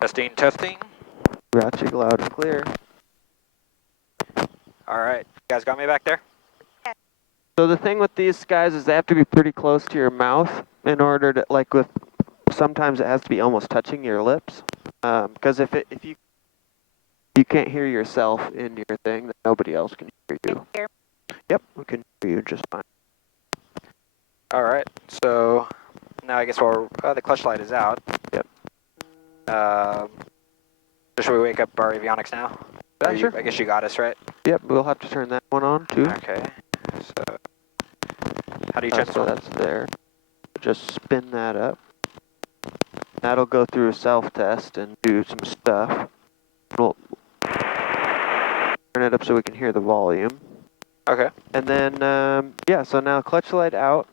Testing, testing. Got you loud and clear. All right, you guys got me back there? So the thing with these guys is they have to be pretty close to your mouth in order to, like with, sometimes it has to be almost touching your lips. Because if you can't hear yourself in your thing, then nobody else can hear you. Yep, we can hear you just fine. All right, so now I guess the clutch light is out. Yep. So should we wake up our avionics now? Sure. I guess you got us, right? Yep, we'll have to turn that one on too. Okay, so how do you turn this so one? that's there. Just spin that up. That'll go through a self-test and do some stuff. We'll turn it up so we can hear the volume. Okay. And then, yeah, so now clutch light out.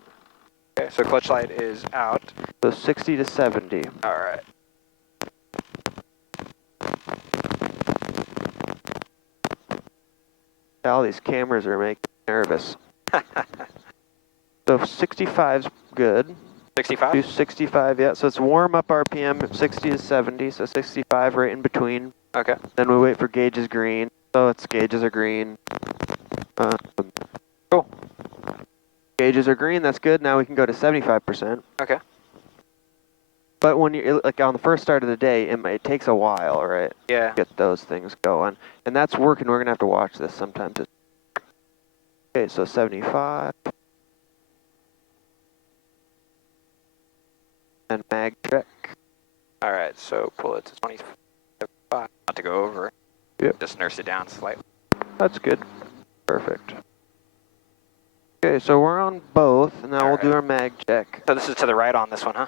Okay, so clutch light is out. So 60 to 70. All right. All these cameras are making me nervous. So 65's good. 65? Do 65, yeah. So it's warm up RPM, 60 to 70, so 65 right in between. Okay. Then we wait for gauges green. So its gauges are green. Cool. Gauges are green, that's good. Now we can go to 75%. Okay. But when you like on the first start of the day, it takes a while, right? Yeah. To get those things going. And that's working. We're going to have to watch this sometimes. Okay, so 75. And mag check. All right, so pull it to 25. Not to go over. Yep. Just nurse it down slightly. That's good. Perfect. Okay, so we're on both. Now we'll do our mag check. So this is to the right on this one, huh?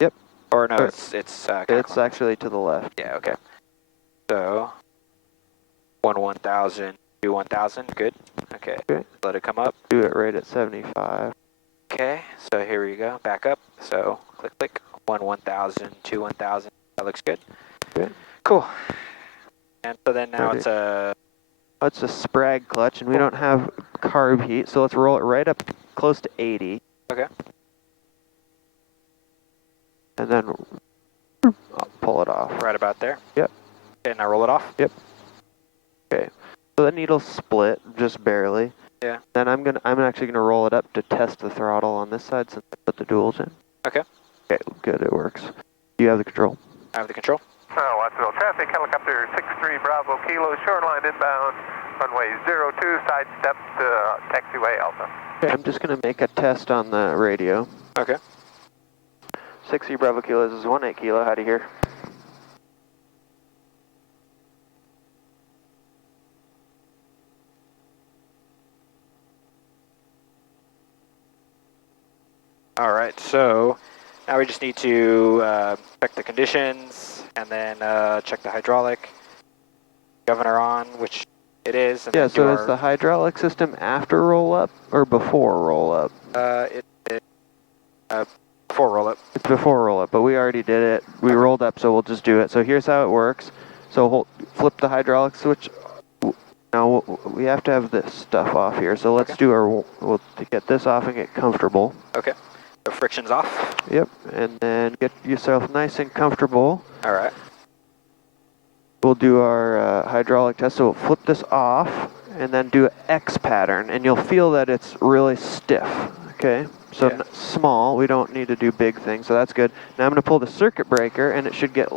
Yep. Or no, it's it's actually to the left. Yeah, okay. So 1,000, 1,000, good. Okay. Let it come up. Do it right at 75. Okay, so here we go. Back up. So click, click. 1,000, 1,000. That looks good. Good. Cool. And so then now it's a... It's a Sprag clutch, and we don't have carb heat, so let's roll it right up close to 80. Okay. And then I'll pull it off. Right about there. Yep. Okay, now roll it off. Yep. Okay. So the needle's split just barely. Yeah. Then I'm actually gonna roll it up to test the throttle on this side since I put the duals in. Okay. Okay, good, it works. You have the control. I have the control. Watsonville traffic, helicopter 63 Bravo Kilo, shoreline inbound, runway 02, side step to taxiway Alpha. Okay, I'm just gonna make a test on the radio. Okay. 60 Bravo Kilo, this is 18 Kilo, how do you hear? All right, so now we just need to check the conditions and then check the hydraulic. Governor on, which it is. And yeah, so is the hydraulic system after roll up or before roll up? Before roll up. It's before roll up, but we already did it. We rolled up, so we'll just do it. So here's how it works. So flip the hydraulic switch. Now we have to have this stuff off here. So let's do we'll get this off and get comfortable. Okay. So friction's off. Yep, and then get yourself nice and comfortable. All right. We'll do our hydraulic test. So we'll flip this off and then do an X pattern, and you'll feel that it's really stiff. Okay. So small, we don't need to do big things, so that's good. Now I'm going to pull the circuit breaker, and it should get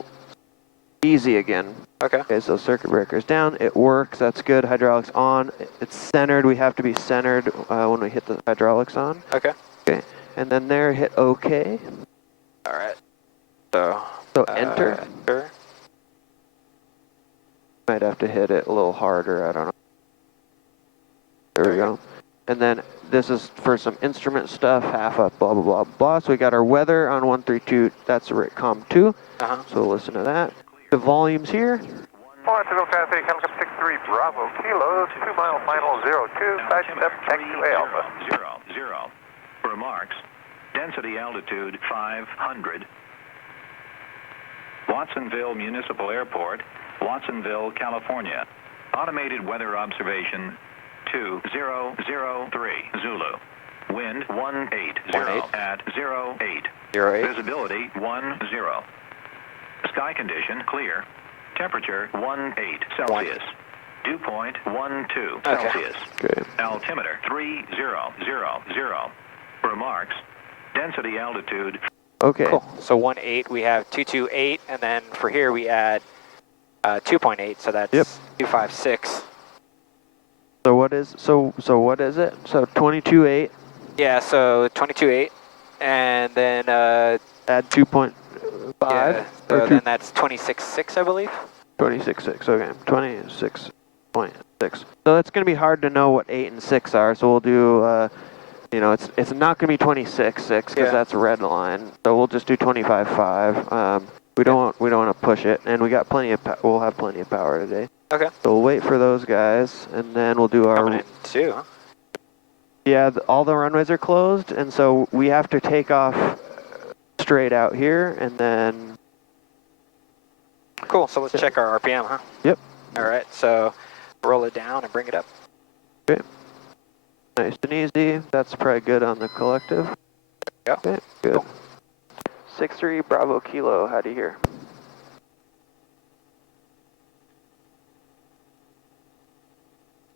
easy again. Okay. Okay, so circuit breaker's down, it works, that's good. Hydraulics on, it's centered, we have to be centered when we hit the hydraulics on. Okay. Okay, and then there, hit OK. All right. So enter. Enter. Might have to hit it a little harder, I don't know. There we go. And then this is for some instrument stuff, half up, blah, blah, blah, blah. So we got our weather on 132, that's COM 2. So we'll listen to that. The volume's here. Watsonville traffic, helicopter 63 Bravo Kilo, 2 mile final 02, side step taxiway Alpha. 0. Remarks, density altitude 500. Watsonville Municipal Airport, Watsonville, California. Automated weather observation 2003 Zulu. Wind 180 at 08. 08. Visibility 10. Sky condition clear. Temperature 18 Celsius. Dew point 12 Celsius. Okay. Altimeter 3000. Remarks. Density altitude. Okay. Cool. So 1.8, we have 228, and then for here we add 2.8, so that's 256. So what is what is it? So 22.8. Yeah, so 22.8, and then Add 2.5. yeah, or so then that's 26.6, I believe. 26.6. Okay. 26.6. So that's gonna be hard to know what 8 and 6 are. So we'll do. You know, it's not gonna be 26.6 because that's a red line. So we'll just do 25.5. We don't want to push it, and we got plenty of we'll have plenty of power today. Okay. So we'll wait for those guys, and then we'll do our. Coming in too, huh? Yeah, all the runways are closed, and so we have to take off straight out here, and then. Cool. So let's check our RPM, huh? Yep. All right. So roll it down and bring it up. Okay. Nice and easy. That's probably good on the collective. Yeah. Okay. Good. Cool. 6-3 Bravo Kilo. How do you hear?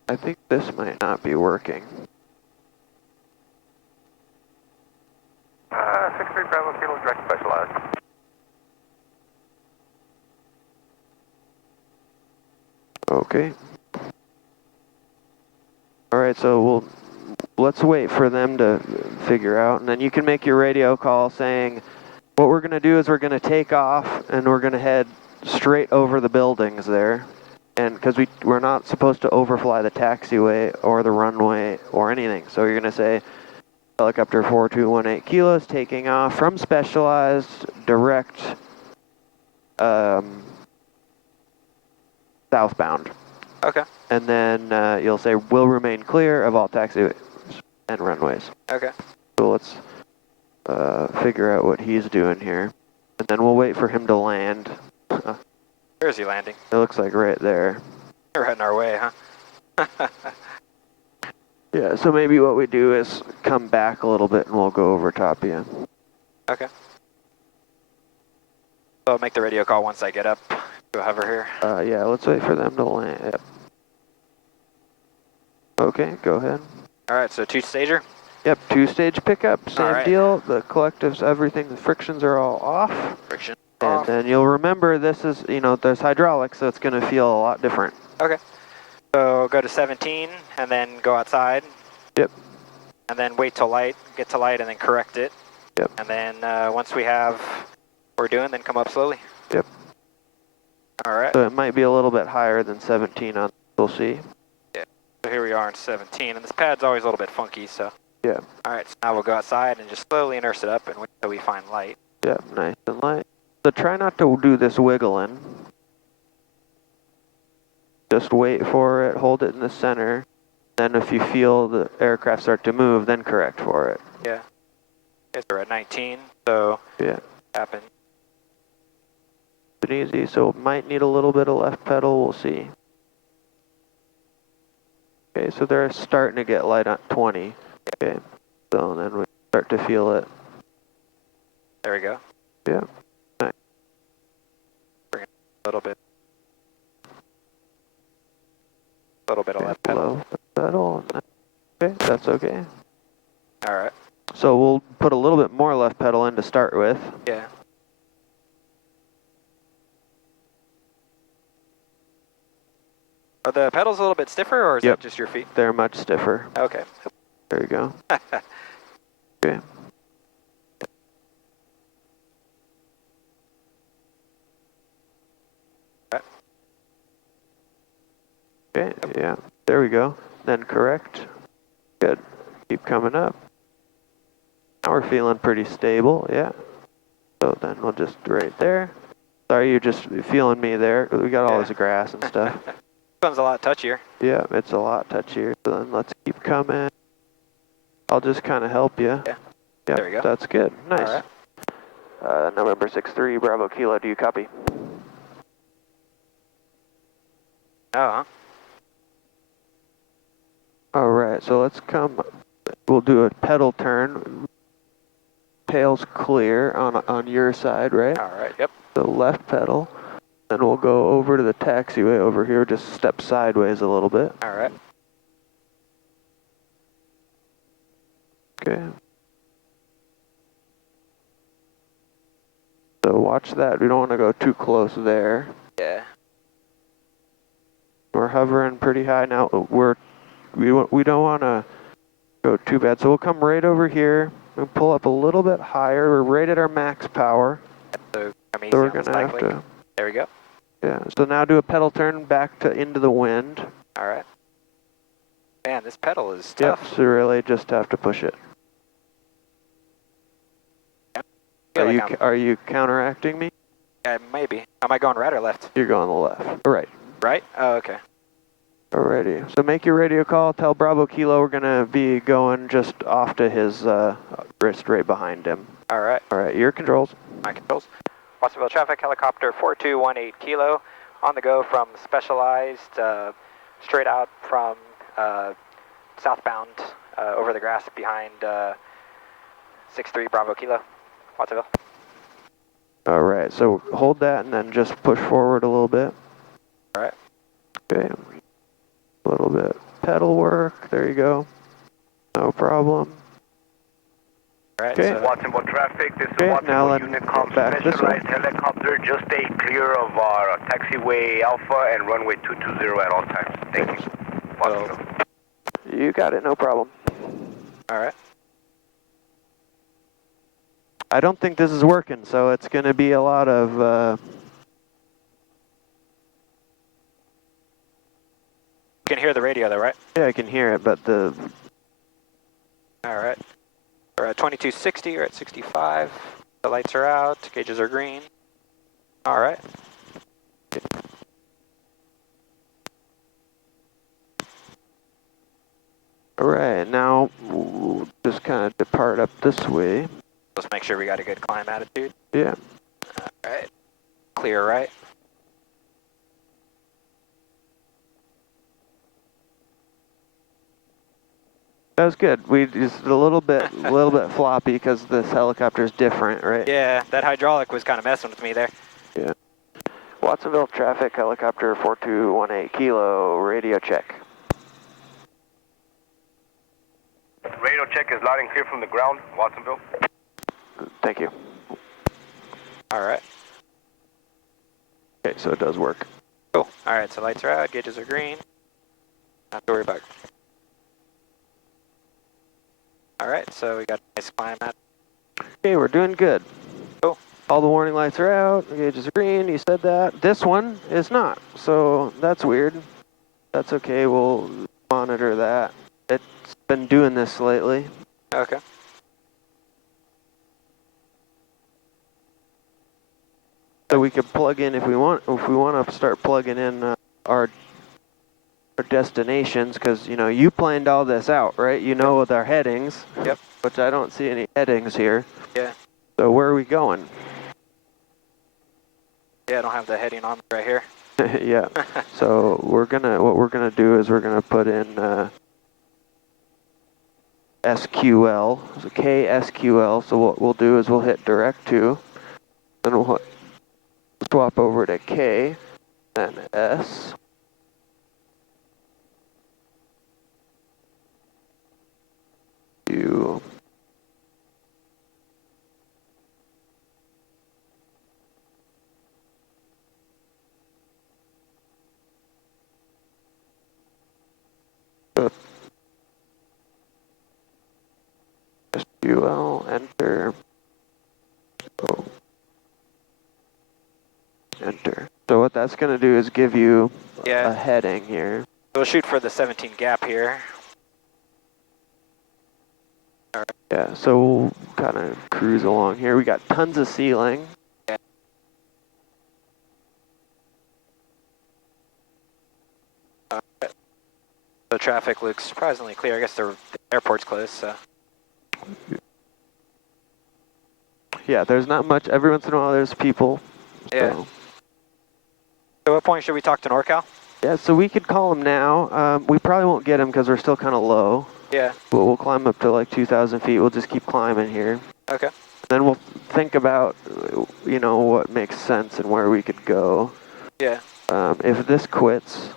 I think this might not be working. 6-3 Bravo Kilo, direct specialized. Okay. All right, so let's wait for them to figure out, and then you can make your radio call saying, what we're going to do is we're going to take off, and we're going to head straight over the buildings there, and because we're not supposed to overfly the taxiway or the runway or anything, so you're going to say, helicopter 4218 kilos taking off from specialized direct southbound. Okay. And then you'll say, will remain clear of all taxiways and runways. Okay. So let's figure out what he's doing here. And then we'll wait for him to land. Where is he landing? It looks like right there. We're heading our way, huh? Yeah, so maybe what we do is come back a little bit and we'll go over top of you. Okay. So I'll make the radio call once I get up. Go hover here. Yeah, let's wait for them to land. Yep. Okay, go ahead. All right, so 2-stager. Yep, 2-stage pickup, same right. deal. The collectives, everything, the frictions are all off. Friction And off. then you'll remember this is, you know, there's hydraulics, so it's going to feel a lot different. Okay. So go to 17 and then go outside. Yep. And then wait till light, get to light, and then correct it. Yep. And then once we have what we're doing, then come up slowly. Yep. All right. So it might be a little bit higher than 17 on, we'll see. Yeah. So here we are in 17, and this pad's always a little bit funky, so. Yeah. All right, so now we'll go outside and just slowly nurse it up and wait until we find light. Yep, nice and light. So try not to do this wiggling. Just wait for it, hold it in the center. Then if you feel the aircraft start to move, then correct for it. Yeah. Okay, so we're at 19, so Yeah. happen. It's easy, so it might need a little bit of left pedal, we'll see. Okay, so they're starting to get light on 20. Okay, so then we start to feel it. There we go. Yeah, nice. Bring it a little bit. A little bit of Okay, left pedal. low pedal. Okay, that's okay. All right. So we'll put a little bit more left pedal in to start with. Yeah. Are the pedals a little bit stiffer, or is Yep. that just your feet? They're much stiffer. Okay. There you go. Okay. Okay, yeah, there we go. Then correct. Good. Keep coming up. Now we're feeling pretty stable, yeah. So then we'll just right there. Sorry, you're just feeling me there. We got all Yeah. this grass and stuff. This one's a lot touchier. Yeah, it's a lot touchier. So then let's keep coming. I'll just kind of help you. Yeah. Yep, There we go. that's good. Nice. All right. November 6-3, Bravo Kilo, do you copy? Oh, huh? All right, so let's come. We'll do a pedal turn. Tail's clear on your side, right? All right. Yep. the left pedal. Then we'll go over to the taxiway over here, just step sideways a little bit. All right. Okay. So watch that. We don't want to go too close there. Yeah. We're hovering pretty high now. We don't want to go too bad. So we'll come right over here and pull up a little bit higher. We're right at our max power. So come easy So we're on the gonna spike have link. to. There we go. Yeah. So now do a pedal turn back to into the wind. All right. Man, this pedal is tough. Yep. So really just have to push it. Are you counteracting me? Maybe. Am I going right or left? You're going the left. Right. Right? Oh, okay. Alrighty. So make your radio call. Tell Bravo Kilo we're gonna be going just off to his wrist right behind him. All right. All right. Your controls. My controls. Watsonville traffic, helicopter 4218 Kilo, on the go from Specialized, straight out from southbound over the grass behind 63 Bravo Kilo, Watsonville. All right. So hold that and then just push forward a little bit. All right. Okay. A little bit pedal work. There you go. No problem. All right. Okay. So Watsonville traffic, this is Okay, now Watsonville let's unit go com back this way. specialized helicopter. Just stay clear of our taxiway Alpha and runway 220 at all times. Thank you. Watsonville. You got it. No problem. all right. I don't think this is working, so it's going to be a lot of. You can hear the radio though, right? Yeah, I can hear it, but the. All right. We're at 2260, we're at 65. The lights are out, gauges are green. All right. All right, now we'll just kind of depart up this way. Let's make sure we got a good climb attitude. Yeah. All right. Clear right. That was good. We just a little bit floppy because this helicopter is different, right? Yeah, that hydraulic was kind of messing with me there. Yeah. Watsonville traffic, helicopter 4218 Kilo, radio check. Radio check is loud and clear from the ground, Watsonville. Thank you. All right. Okay, so it does work. Cool. All right, so lights are out, gauges are green. Not to worry about. All right, so we got a nice climb at. Okay, we're doing good. Cool. All the warning lights are out, the gauges are green, you said that. This one is not, so that's weird. That's okay, we'll monitor that. It's been doing this lately. Okay. So we could plug in if we want to start plugging in our destinations, because you planned all this out, right? You know, with our headings. Yep. Which I don't see any headings here. Yeah. So where are we going? Yeah, I don't have the heading on right here. Yeah. So what we're gonna do is we're gonna put in SQL, so KSQL. So what we'll do is we'll hit direct to, then we'll swap over to K, then S. Q. SQL, enter. Oh. Enter. So what that's going to do is give you a heading here. We'll shoot for the 17 gap here. All right. Yeah, so we'll kind of cruise along here. We got tons of ceiling. Yeah. The traffic looks surprisingly clear. I guess the airport's closed, so. Yeah, there's not much. Every once in a while there's people. Yeah. So at what point should we talk to NorCal? Yeah, so we could call them now. We probably won't get them because we're still kind of low. Yeah. But we'll climb up to like 2,000 feet. We'll just keep climbing here. Okay. Then we'll think about you know, what makes sense and where we could go. Yeah. If this quits,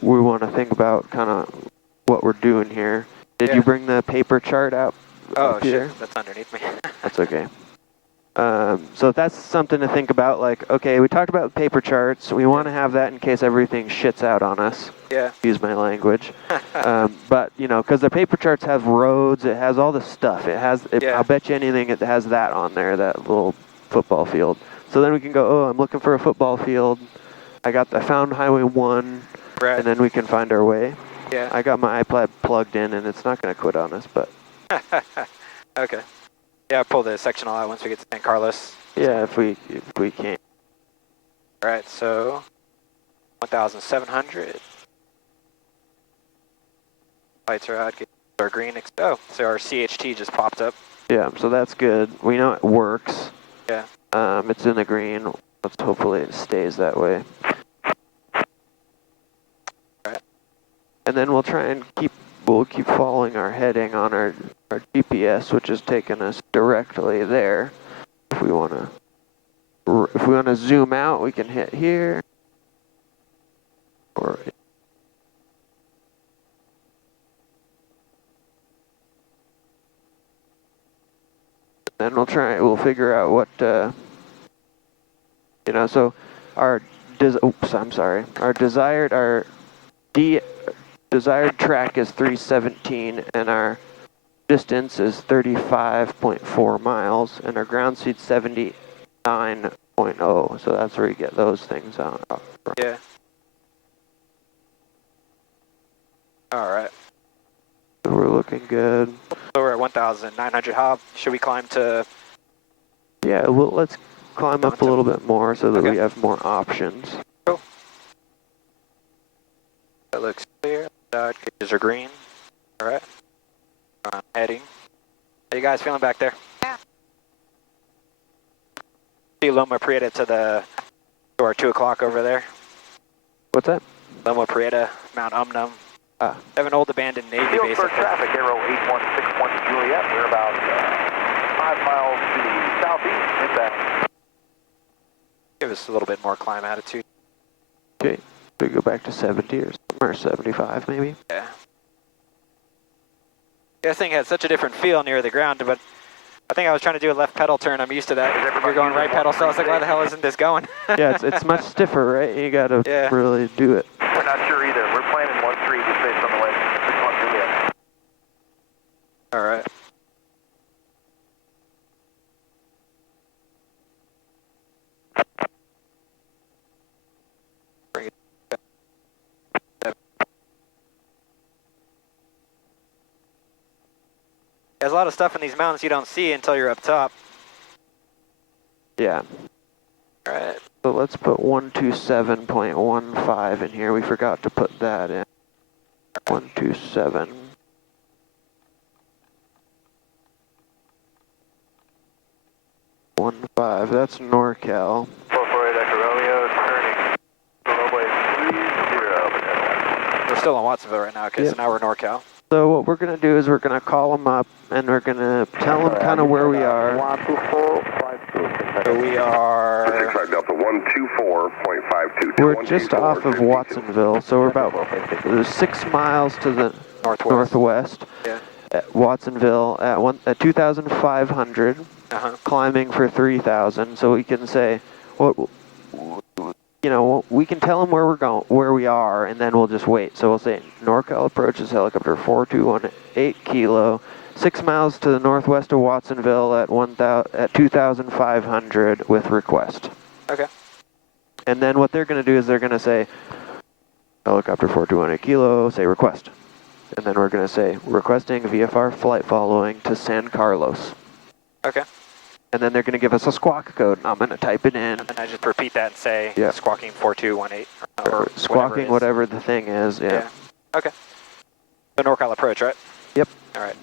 we want to think about kind of what we're doing here. Did you bring the paper chart out? Oh, shit, here? that's underneath me. That's okay. So that's something to think about. Like, okay, we talked about paper charts. We want to have that in case everything shits out on us. Yeah. Use my language. But, you know, because the paper charts have roads, it has all the stuff. I'll bet you anything it has that on there, that little football field. So then we can go, oh, I'm looking for a football field. I found Highway 1, Right. and then we can find our way. Yeah. I got my iPad plugged in, and it's not going to quit on us, but... Okay. Yeah, pull the sectional out once we get to San Carlos. Yeah, if we can. All right, so 1,700. Lights are out. Our green. Oh, so our CHT just popped up. Yeah, so that's good. We know it works. Yeah. It's in the green. Let's hopefully it stays that way. Right. And then we'll try and keep following our heading on our GPS, which is taking us directly there. If we want to zoom out, we can hit here. Or then we'll figure out what you know, so our desired track is 317 and our distance is 35.4 miles and our ground speed 79.0. So that's where you get those things out. Yeah. All right. So we're looking good. So we're at 1,900 hop. Should we climb to? Yeah, well, let's climb up a little bit more so that we have more options. Cool. That looks clear. Gauges are green. All right. I'm heading. How you guys feeling back there? Yeah. See Loma Prieta to our 2 o'clock over there. What's that? Loma Prieta, Mount Umnum. They have an old abandoned Navy Field base. for traffic, Aero 8161 Juliet. We're about 5 miles to the southeast, inbound. Give us a little bit more climb attitude. Okay, we go back to 70 or 75 maybe. Yeah. This thing had such a different feel near the ground, but I think I was trying to do a left pedal turn. I'm used to that. You're going right pedal, so I was like, why the hell isn't this going? Yeah, it's much stiffer, right? You gotta really do it. We're not sure either. We're planning 1-3 just based on the way. 6-1 Juliet. All right. Bring it back. There's a lot of stuff in these mountains you don't see until you're up top. Yeah. All right. So let's put 127.15 in here. We forgot to put that in. 127. That's NorCal. 448 Echo Romeo, turning. Runway 30. We're still in Watsonville right now, okay, so now we're NorCal. So what we're going to do is we're going to call them up and we're going to tell them kind of where we are. 12452. So we are... 65 Delta 124.52. We're just off of Watsonville, so we're about 6 miles to the northwest. Yeah. At Watsonville at 2,500, climbing for 3,000. So we can say, we can tell them where we're going, where we are, and then we'll just wait. So we'll say NorCal approaches helicopter 4218 kilo, 6 miles to the northwest of Watsonville at 2,500 with request. Okay. And then what they're going to do is they're going to say helicopter 4218 kilo, say request. And then we're going to say requesting VFR flight following to San Carlos. Okay. And then they're going to give us a squawk code, and I'm going to type it in. And I just repeat that and say squawking 4218. Or squawking whatever the thing is, yeah. Okay. The NorCal approach, right? Yep. All right.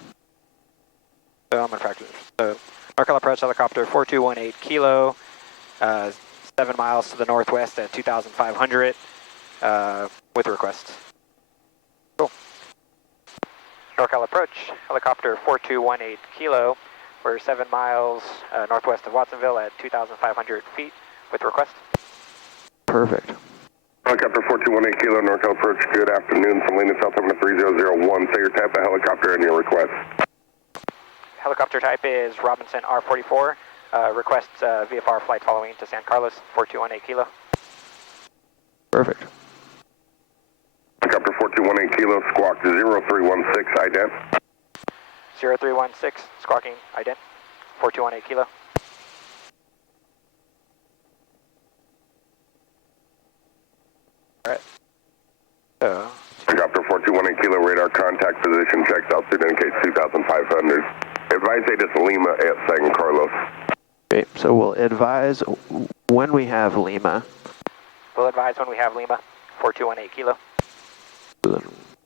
So I'm going to practice. So NorCal approach helicopter 4218 kilo, 7 miles to the northwest at 2,500 with request. Cool. NorCal approach helicopter 4218 kilo, We're 7 miles northwest of Watsonville at 2,500 feet with request. Perfect. Helicopter 4218 Kilo, NorCal approach, good afternoon. Selena, South 3001. Say your type of helicopter and your request. Helicopter type is Robinson R44. Request VFR flight following to San Carlos, 4218 Kilo. Perfect. Helicopter 4218 Kilo, squawk 0316, ident. 0316, squawking, ident, 4218 Kilo. Alright. So. Helicopter 4218 Kilo, radar contact position checked, altitude indicates 2,500. Advise ATIS Lima at San Carlos. Okay, so we'll advise when we have Lima. We'll advise when we have Lima, 4218 Kilo.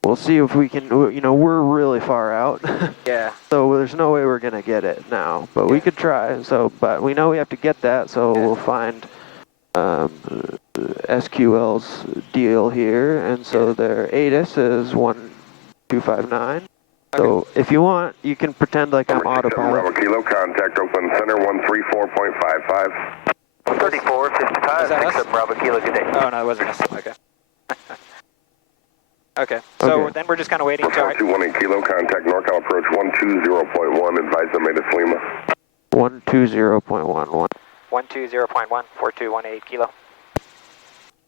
We'll see if we can, you know, we're really far out. Yeah. So there's no way we're going to get it now, but we could try. So, but we know we have to get that, so we'll find SQL's deal here, and so their ATIS is 1259. Okay. So if you want, you can pretend like I'm autopilot. Bravo Kilo, contact open center 134.55. 3455, Is that us? Bravo Kilo, good day. Oh, no, it wasn't us. Okay. Okay, so Okay. then we're just kind of waiting to... 4218 Kilo, contact NorCal approach 120.1, advise them ATIS Lima. 120.11. 120.1, 4218 Kilo.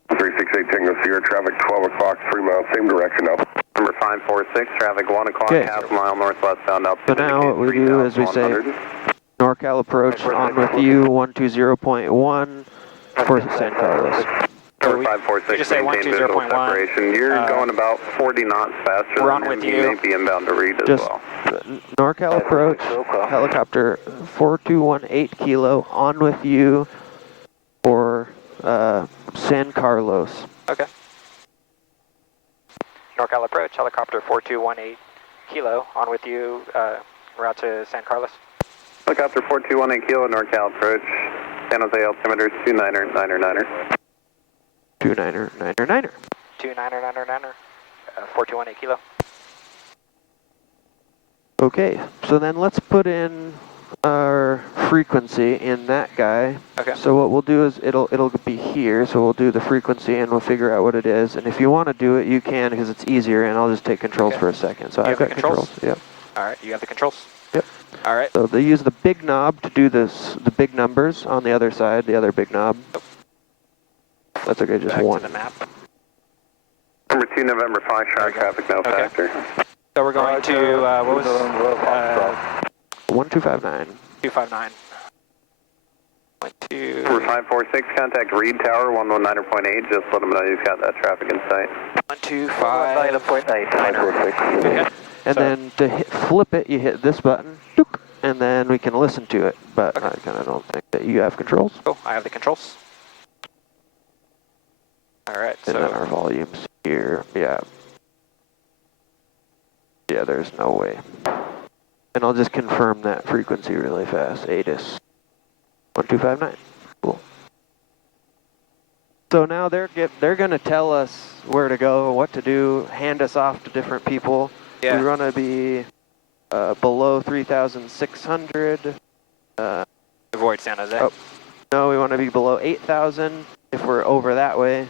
368 Tango Sierra, traffic 12 o'clock, 3 miles, same direction up. Number 546, traffic 1 o'clock, Okay. half mile northwest bound up. So now what we do is we say NorCal approach on with you 120.1 for San Carlos. So Number we 546, just say maintain visual 120.1. separation. You're going about 40 knots faster We're than on with him. you. You may be inbound to read as Just well. NorCal approach, helicopter 4218 Kilo on with you for San Carlos. Okay. NorCal approach, helicopter 4218 Kilo, on with you, route to San Carlos. Helicopter 4218 Kilo, NorCal approach. San Jose altimeter 29er. 29er. 29er, 4218 Kilo. Okay, so then let's put in our frequency in that guy. Okay. So what we'll do is it'll be here, so we'll do the frequency and we'll figure out what it is. And if you want to do it, you can because it's easier, and I'll just take controls for a second. So I've got controls. Yep. All right, you have the controls? Yep. All right. So they use the big knob to do this, the big numbers on the other side, the other big knob. That's okay, just Back one. to the map. Number 2 November 5 shark traffic, no factor. So we're going to, what was 1259. 259. 12. Number 546, contact Reed Tower 119.8. Just let him know you've got that traffic in sight. 125.9. Okay. And then to flip it, you hit this button, dook, and then we can listen to it. But I kind of don't think that you have controls. Oh, I have the controls. All right, And then our volumes here, yeah. Yeah, there's no way. And I'll just confirm that frequency really fast. ATIS 1259. Cool. So now they're going to tell us where to go, what to do, hand us off to different people. Yeah. We want to be below 3,600. Avoid San Jose. Oh, no, we want to be below 8,000 if we're over that way.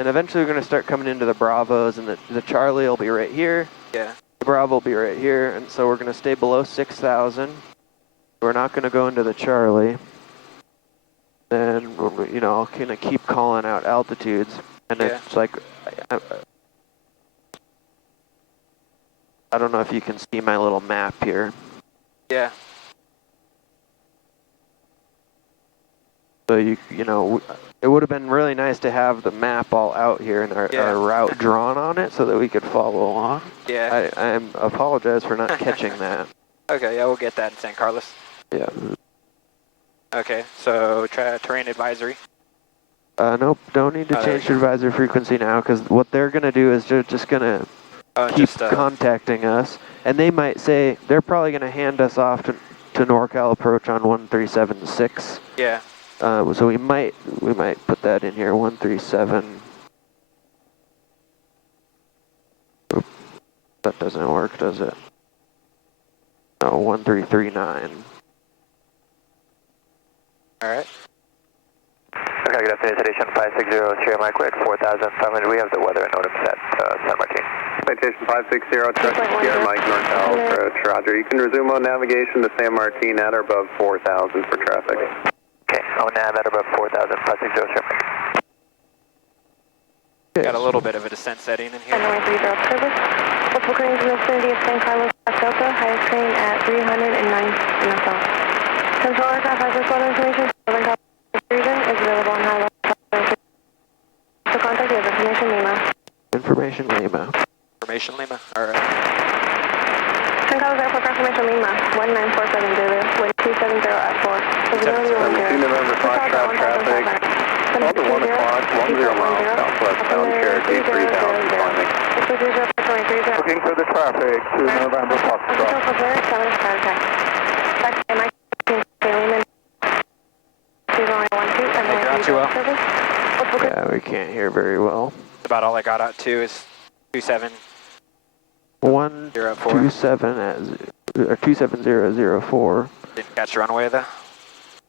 And eventually we're going to start coming into the Bravos, and the Charlie will be right here. Yeah. The Bravo will be right here, and so we're going to stay below 6,000. We're not going to go into the Charlie. Then, you know, I'll kind of keep calling out altitudes. And it's like, I don't know if you can see my little map here. Yeah. So you know, it would have been really nice to have the map all out here and our route drawn on it so that we could follow along. Yeah. I apologize for not catching that. Okay, yeah, we'll get that in San Carlos. Yeah. Okay, so terrain advisory. Nope, don't need to change the advisory frequency now, because what they're going to do is they're just going to keep contacting us, and they might say, they're probably going to hand us off to NorCal approach on 1376. Yeah. So we might put that in here, 137. Oop, that doesn't work, does it? No, 1339. All right. Okay, good afternoon, Citation 560, Sierra Mike, we're at 4,500. We have the weather and NOTAM set, San Martin. Citation 560, Sierra Mike, NorCal approach, roger. You can resume on navigation to San Martin at or above 4,000 for traffic. Okay, on nav at or above 4,000, 560, Sierra Mike. Got a little bit of a descent setting in here. Runway 30 service. Multiple cranes in the vicinity of San Carlos, Delta, highest crane at 309 NFL. Central aircraft has this weather information. Southern California region is available on high level. So contact you have information Lima. Information Lima. Information Lima. All right. San Carlos Airport confirmation Lima. 1947 Zulu. Wind 270 at 4. Visibility 10. November 5 traffic. Call to 1 o'clock, 10 miles southwest bound Cherokee, 3,000 climbing. Looking for the traffic to November Foxtrot. Yeah, we can't hear very well. About all I got out to is 27. 127 at 27004. Didn't catch the runway though.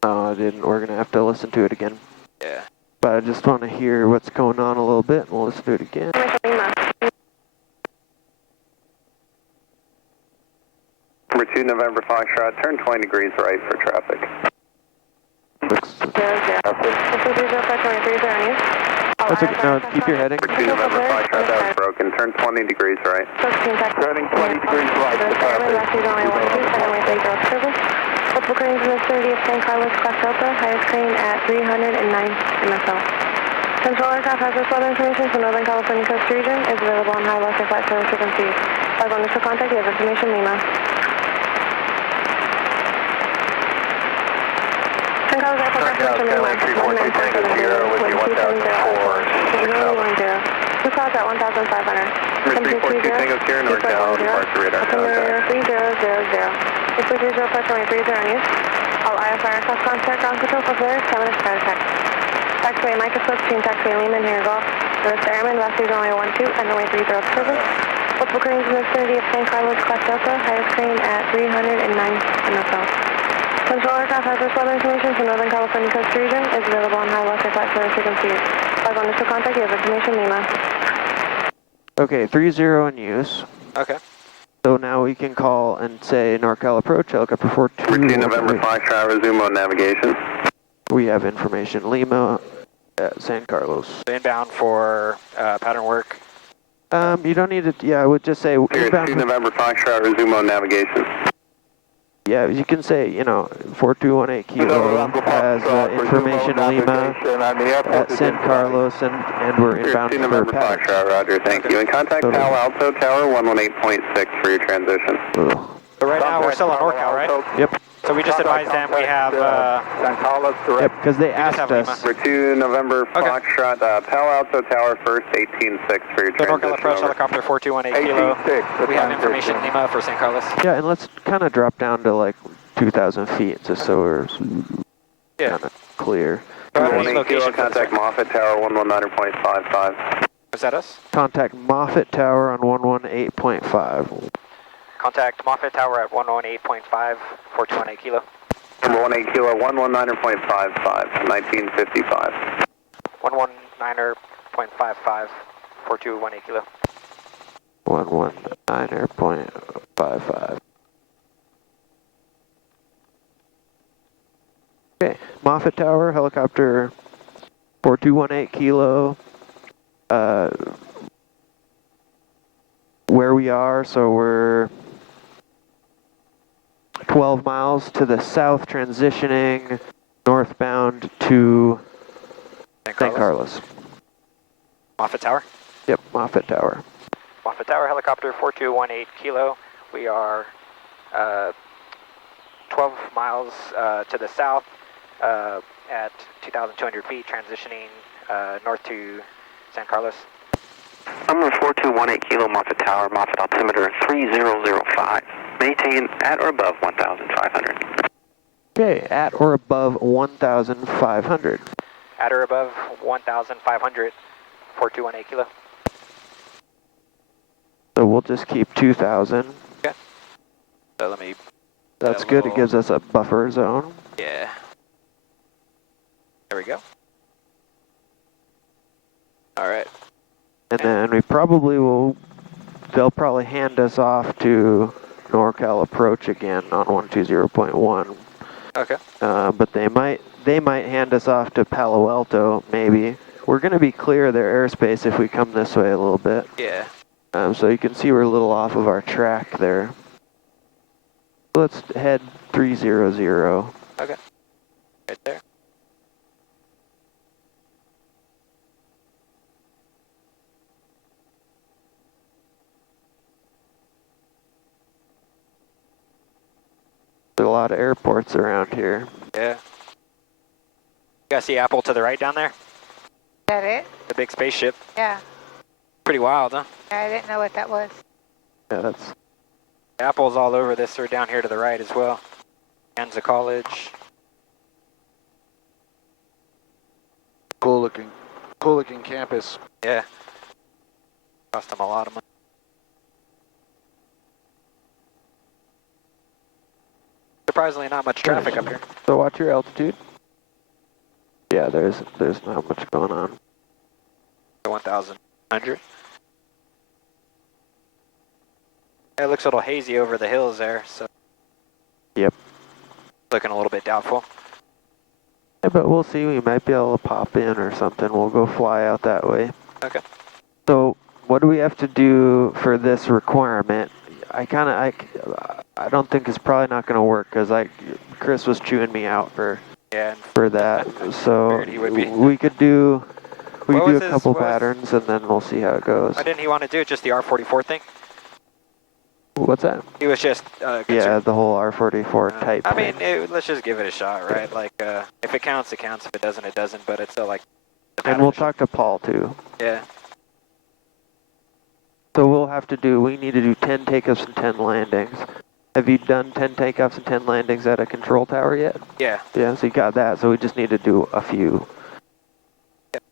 No, I didn't. We're gonna have to listen to it again. Yeah. But I just want to hear what's going on a little bit, and we'll listen to it again. Number 2, November Foxtrot, turn 20 degrees right for traffic. That's okay. No, keep your heading. Number 2, November Foxtrot, that was broken, turn 20 degrees right. Turning 20 degrees right for traffic. Multiple cranes in the vicinity of San Carlos, Delta, highest crane at 309 MSL. Central aircraft has this weather information for Northern California coast region is available on high Western flight service frequencies. As initial contact, you have information Lima. San Carlos Airport confirmation Lima. 1947 with you 1,004. 2 clouds at 1,500. Number 342 Tango Sierra, NorCal, departure radar contact. 3000. 630 approach runway 30 news. All IFR aircraft contact ground control for Flare, 7 minutes start attack. Taxiway Micah Swift, team taxiway Lehman, here Golf. Notice the airman, last runway 12, and runway 30 service. Multiple cranes in the vicinity of San Carlos, Delta, highest crane at 309 MSL. Central aircraft has this weather information for Northern California coast region is available on high Western flight service frequencies. As initial contact, you have information Lima. Okay, 30 in use. Okay. So now we can call and say NorCal approach, helicopter 42. Number 2, November Foxtrot, resume on navigation. We have information Lima at San Carlos. Inbound for pattern work. You don't need to, yeah, I would just say Here, inbound. 2 November Foxtrot, resume on navigation. Yeah, you can say, 4218 Kilo has information Lima at San Carlos, and we're Here, inbound 2 for November pattern. Foxtrot, roger, thank you. And contact Palo Alto Tower 118.6 for your transition. Ugh. So right now we're still on NorCal, right? Yep. So we just advised them we have. Yep, because they asked have us. Number 2 November Foxtrot, Palo Alto Tower first 18.6 for your So transition. NorCal approach, over. helicopter 4218 Kilo. We have information Lima for San Carlos. Yeah, and let's kind of drop down to like 2,000 feet, just so we're Yeah. kind of clear. So our 118 Kilo, location for this contact one. Moffett Tower 119.55. Is that us? Contact Moffett Tower on 118.5. Contact Moffett Tower at 118.5, 4218 Kilo. Number 18 Kilo, 119.55, 1955. 119.55, 4218 Kilo. 119.55. Okay, Moffett Tower, helicopter 4218 Kilo. Where we are, so we're 12 miles to the south, transitioning northbound to San Carlos. Moffett Tower. Yep, Moffett Tower. Moffett Tower, helicopter 4218 Kilo. We are 12 miles to the south at 2,200 feet, transitioning north to San Carlos. Number 4218 Kilo, Moffett Tower, Moffett altimeter 3005. Maintain at or above 1,500. Okay, at or above 1,500. At or above 1,500, 4218 Kilo. So we'll just keep 2,000. Okay. So let me... That's good, it gives us a buffer zone. Yeah. we go. All right. And then we probably will, they'll probably hand us off to NorCal approach again on 120.1. Okay. But they might hand us off to Palo Alto, maybe. We're going to be clear of their airspace if we come this way a little bit. Yeah. So you can see we're a little off of our track there. Let's head 300. Okay. Right there. There's a lot of airports around here. Yeah. You guys see Apple to the right down there? Is that it? The big spaceship. Yeah. Pretty wild, huh? I didn't know what that was. Yeah, that's... Apple's all over this, or down here to the right as well. Kansas College. Cool looking campus. Yeah. Cost them a lot of money. Surprisingly not much traffic up here. So watch your altitude. Yeah, there's not much going on. 1,100. It looks a little hazy over the hills there, so. Yep. Looking a little bit doubtful. Yeah, but we'll see. We might be able to pop in or something. We'll go fly out that way. Okay. So what do we have to do for this requirement? I don't think it's probably not going to work because Chris was chewing me out for that. So we could do a couple patterns and then we'll see how it goes. Why didn't he want to do it, just the R44 thing? What's that? He was just yeah, the whole R44 type. I mean, let's just give it a shot, right? Like, if it counts, it counts. If it doesn't, it doesn't. But it's still like. And we'll talk to Paul too. Yeah. So we need to do 10 takeoffs and 10 landings. Have you done 10 takeoffs and 10 landings at a control tower yet? Yeah. Yeah, so you got that. So we just need to do a few. Yep.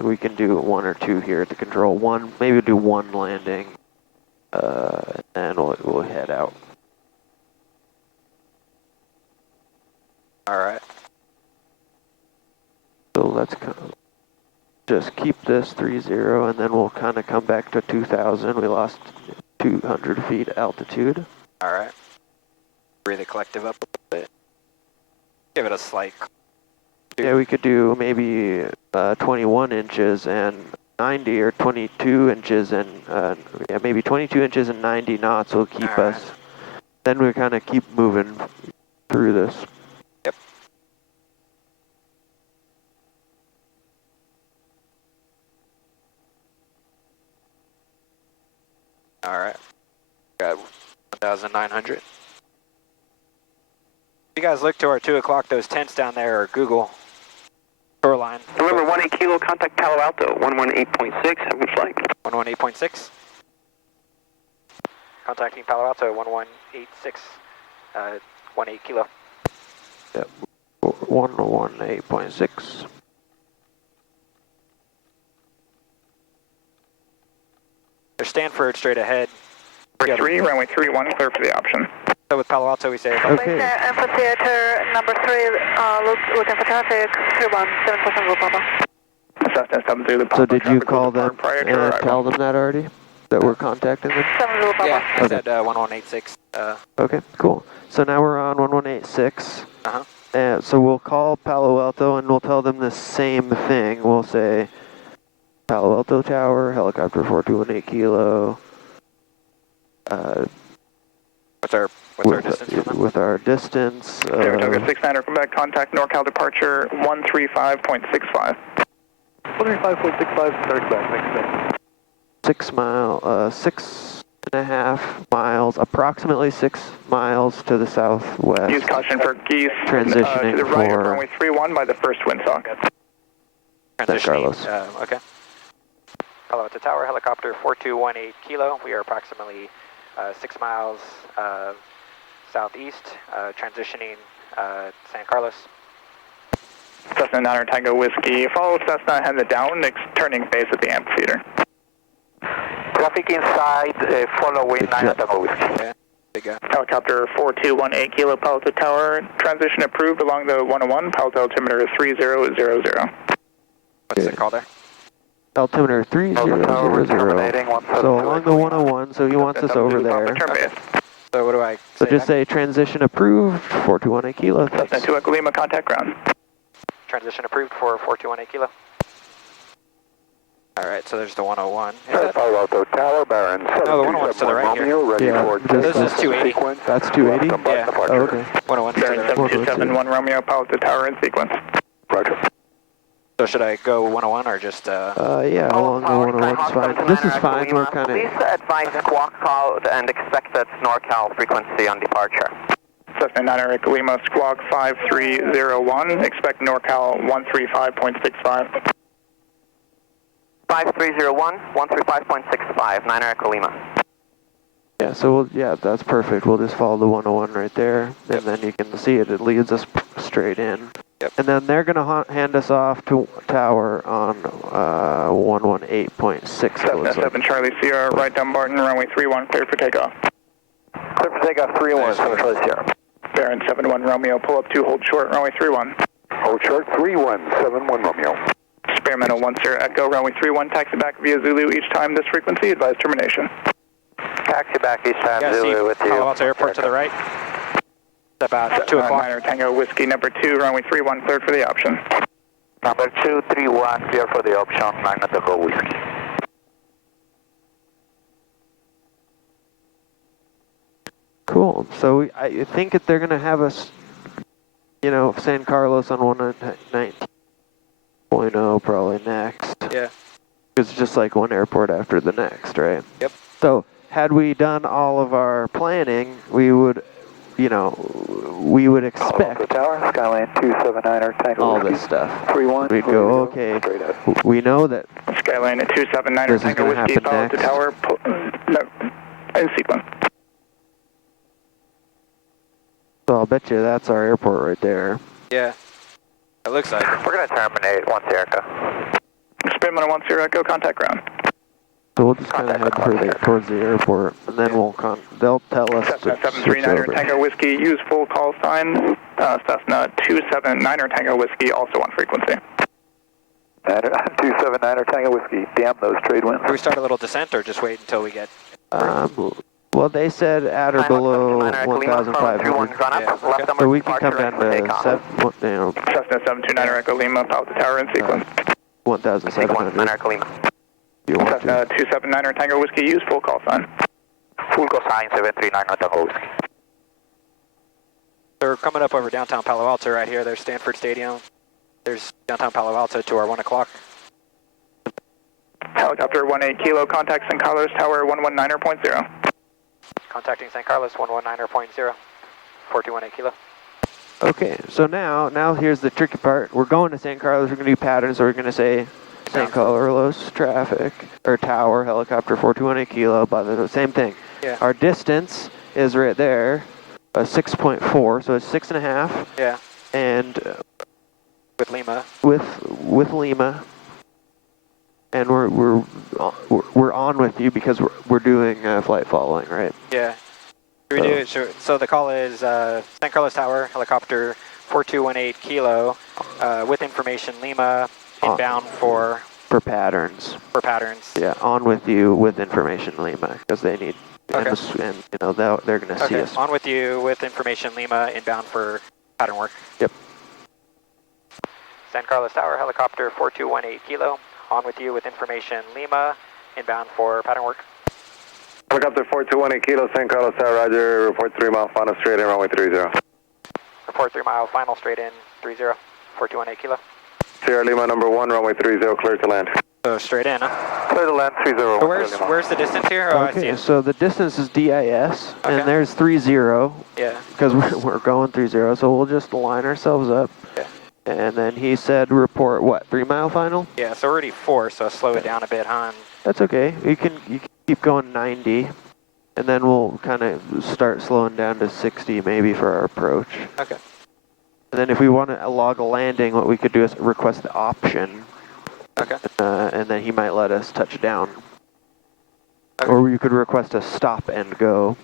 We can do 1 or 2 here at the control. Maybe do 1 landing, and then we'll head out. All right. So let's just keep this 30, and then we'll kind of come back to 2,000. We lost 200 feet altitude. All right. Breathe the collective up a little bit. Give it a slight. Yeah, we could do maybe 21 inches and 90, or 22 inches and yeah, maybe 22 inches and 90 knots will keep us. Right. Then we kind of keep moving through this. Yep. All right. Got 1,900. You guys look to our 2 o'clock, those tents down there are Google shoreline. Remember, 18 Kilo, contact Palo Alto, 118.6, have a flight. 118.6. Contacting Palo Alto, 1186, 18 Kilo. Yep, 118.6. There's Stanford straight ahead. 3, runway 31, clear for the option. So with Palo Alto, we say. Okay. Amphitheater number 3, looking for traffic, 317% go Papa. Cessna 70, So did you call them and tell them that already? That we're contacting them? 70 Papa. Yeah, I said 1186. Okay, cool. So now we're on 1186. Uh-huh. And so we'll call Palo Alto and we'll tell them the same thing. We'll say Palo Alto Tower, helicopter 4218 Kilo. What's our distance from them? With our distance. Saratoga 69er, come back, contact NorCal departure 135.65. 135.65, start back, next 6.5 miles, approximately 6 miles to the southwest. Use caution for geese. Transitioning to the right of for runway 31 by the first windsock. San Carlos. Okay. Palo Alto Tower, helicopter 4218 Kilo. We are approximately 6 miles southeast, transitioning San Carlos. Cessna 9er Tango Whiskey. Follow Cessna, head down, turning base at the amphitheater. Traffic inside, following 9er Tango Whiskey. Yeah, big guy. Helicopter 4218 Kilo Palo Tower, transition approved along the 101, Palo altimeter is 3000. What's the call there? Altimeter 3000. So along the 101, so he wants us over there. So what do I say? So just say transition approved, 4218 Kilo. Cessna 2 Echo Lima, contact ground. Transition approved for 4218 Kilo. Alright, so there's the 101. Palo Alto Tower, Baron. No, the 101's to the right here. Ready for This is 280. That's 280? Yeah. Oh, okay. 101's to the Baron right. 7271 Romeo, Palo Tower in sequence. Roger. So should I go 101 or just, yeah, along the 101's fine. This is fine, we're kind of... Please advise squawk cloud and expected NorCal frequency on departure. Cessna 9 Echo Lima, squawk 5301, expect NorCal 135.65. 5301, 135.65, 9 Echo Lima. Yeah, so yeah, that's perfect. We'll just follow the 101 right there, and then you can see it. It leads us straight in. Yep. And then they're going to hand us off to tower on 118.6. Cessna 7 Charlie Sierra, right down Barton, runway 31, cleared for takeoff. Clear for takeoff 31, 7 Charlie Sierra. Baron 71 Romeo, pull up 2, hold short, runway 31. Hold short 3171 Romeo. Experimental 10 Echo, runway 31, taxi back via Zulu each time this frequency, advise termination. Taxi back each time, yeah, Zulu see with you. Palo Alto Airport to the right? It's about 2 o'clock. 9 Tango Whiskey, number 2, runway 31, cleared for the option. Number 231, clear for the option, 9 Tango Whiskey. Cool. So I think that they're going to have us, you know, San Carlos on 119.0 probably next. Yeah. It's just like one airport after the next, right? Yep. So had we done all of our planning, we would, you know, we would expect the tower, Skyline 279 or Tango all Whiskey. this stuff. 31. We'd go, okay, we know that Skyline 279 this is Tango going to Whiskey, happen Palo Alto next. Tower, in sequence. So I'll bet you that's our airport right there. Yeah. It looks like it. We're going to terminate 1 Echo. Experimental 10 Echo, contact ground. So we'll just kind of head further towards the airport, and then they'll tell us Cessna to switch 739 over. Tango Whiskey, use full call sign. Cessna 279 Tango Whiskey, also on frequency. 279 Tango Whiskey, damn those trade winds. Do we start a little descent or just wait until we get... Well, they said at or below 1,500. Yeah, okay. So we can come down to Cessna 729 Echo Lima, Palo Alto Tower in sequence. 1,700. You want Cessna to. 279 Tango Whiskey, use full call sign. Full call sign 739 Tango Whiskey. They're coming up over downtown Palo Alto right here. There's Stanford Stadium. There's downtown Palo Alto to our 1 o'clock. Helicopter 18 Kilo, contact San Carlos Tower 119.0. Contacting San Carlos 119.0. 4218 Kilo. Okay, so now here's the tricky part. We're going to San Carlos. We're going to do patterns. So we're going to say San Carlos traffic or tower helicopter 4218 Kilo. By the same thing. Yeah. Our distance is right there, 6.4. So it's 6.5. Yeah. And with Lima. With Lima. And we're on with you because we're doing flight following, right? Yeah. Should we do it? So the call is San Carlos Tower, helicopter 4218 Kilo, with information Lima, inbound for patterns. For patterns. Yeah, on with you with information Lima because they need, okay. and you know they're going to see us. On with you with information Lima, inbound for pattern work. Yep. San Carlos Tower, helicopter 4218 Kilo. On with you with information Lima, inbound for pattern work. Helicopter 4218 Kilo, San Carlos Tower, roger, report 3 mile final straight in, runway 30. Report 3 mile final straight in, 30, 4218 Kilo. Sierra Lima number 1, runway 30, clear to land. So straight in, huh? Clear to land, 30. So where's the distance here? Oh, I see Okay, it. so the distance is DIS, Okay. and there's 30. Yeah. Because we're going 30, so we'll just line ourselves up. Yeah. And then he said report what, 3 mile final? Yeah, so we're already 4, so slow it down a bit, huh? That's okay. You can keep going 90, and then we'll kind of start slowing down to 60 maybe for our approach. Okay. And then if we want to log a landing, what we could do is request the option. Okay. And then he might let us touch down. Okay. Or you could request a stop and go.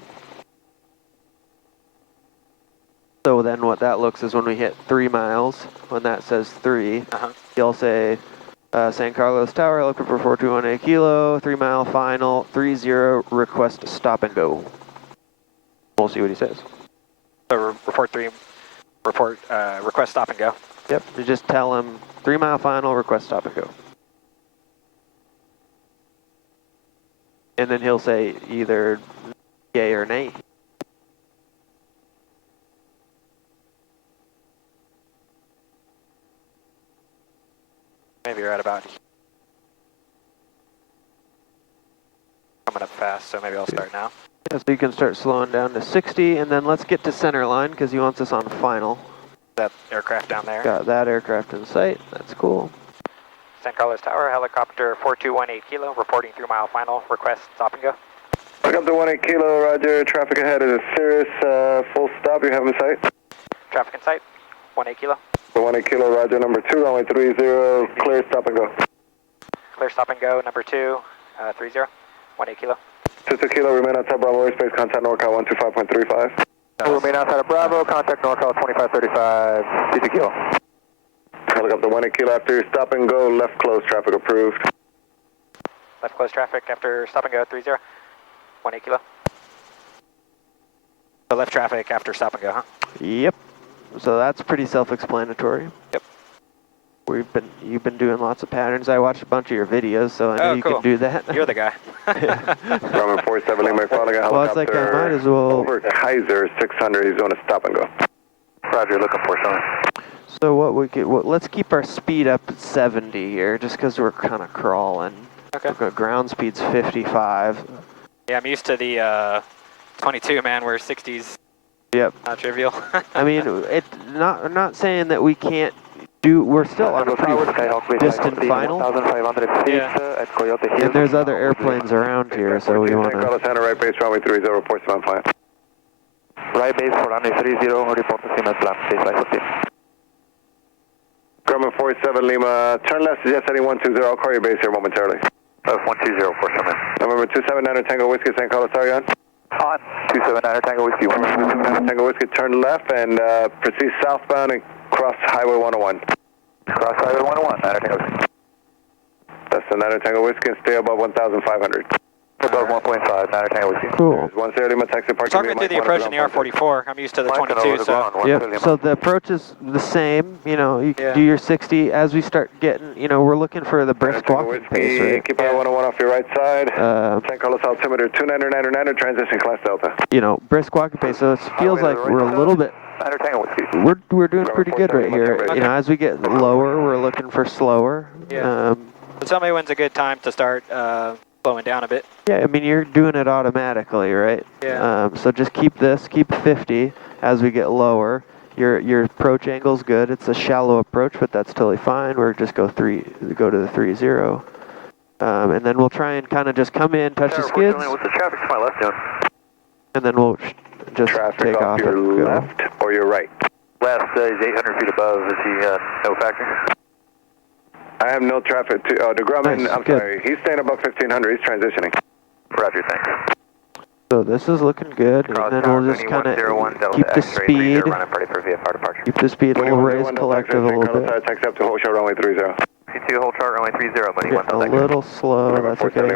So then what that looks is when we hit 3 miles, when that says 3, he'll say, San Carlos Tower, looking for 4218 kilo, 3 mile final, 30, request stop and go. We'll see what he says. So request stop and go. Yep, you just tell him 3 mile final, request stop and go. And then he'll say either yay or nay. Maybe you're at about coming up fast, so maybe I'll start now. Yeah, so you can start slowing down to 60, and then let's get to center line because he wants us on final. That aircraft down there. Got that aircraft in sight. That's cool. San Carlos Tower, helicopter 4218 kilo, reporting 3 mile final, request stop and go. Look up to 18 kilo, roger. Traffic ahead is a serious full stop. You have in sight? Traffic in sight, 18 kilo. The 18 kilo, roger. Number 2, runway 30, clear, stop and go. Clear stop and go, number 2, 30, 18 kilo. 2 kilo, remain outside Bravo airspace, contact NorCal 125.35. Remain outside of Bravo, contact NorCal 2535, 2 kilo. Helicopter 18 kilo, after stop and go, left close, traffic approved. Left close traffic after stop and go, 30, 18 kilo. So left traffic after stop and go, huh? Yep. So that's pretty self-explanatory. Yep. You've been doing lots of patterns. I watched a bunch of your videos, so I know you can do that. You're the guy. Roman 47, Lima, following a helicopter. Well, it's like I might as well. Over Kaiser 600, he's on a stop and go. Roger, looking for someone. So what we could, let's keep our speed up at 70 here, just because we're kind of crawling. Okay. Ground speed's 55. Yeah, I'm used to the 22, man, where 60's Yep. not trivial. I mean, I'm not saying that we can't do, we're still on a pretty distant final. Yeah. And there's other airplanes around here, so we want to... Center, right base, runway 30, reports to plan. Right base for runway 30, report to Siemens plan, baseline 15. Grumman 47 Lima, turn left, suggest heading 120, I'll call your base here momentarily. 120 for Siemens. November 279 Tango Whiskey, San Carlos, are you on? On. 279 Tango Whiskey, 279 Tango Whiskey, turn left and proceed southbound and cross Highway 101. Cross Highway 101, 9 Tango Whiskey. That's the 9 Tango Whiskey and stay above 1,500. Above 1.5, 9 Tango Whiskey. Cool. 10 Lima, taxi parking. Talk me through the approach in the R44. I'm used to the 22, so... Yep, so the approach is the same, you know, you can do your 60 as we start getting, you know, we're looking for the brisk walking pace, right? Keep eye 101 off your right side. San Carlos altimeter 299, transition class Delta. You know, brisk walking pace, so it feels like we're a little bit, we're doing pretty good right here. You know, as we get lower, we're looking for slower. Yeah. So tell me when's a good time to start slowing down a bit. Yeah, I mean, you're doing it automatically, right? Yeah. So just keep 50 as we get lower. Your approach angle's good. It's a shallow approach, but that's totally fine. We're just go to the 30. And then we'll try and kind of just come in, touch the skids. What's the traffic to my left doing? And then we'll just take off your and go. left or your right? Left is 800 feet above. Is he no factor? I have no traffic to the Grumman. Nice, I'm good. sorry. He's staying above 1500. He's transitioning. Roger, thanks. So this is looking good, and then we'll just kind of keep the speed. Keep the speed, and we'll raise collective a little bit. Taxi up to whole short runway 30. C2 whole chart runway 30, buddy. Getting a little slow, that's okay.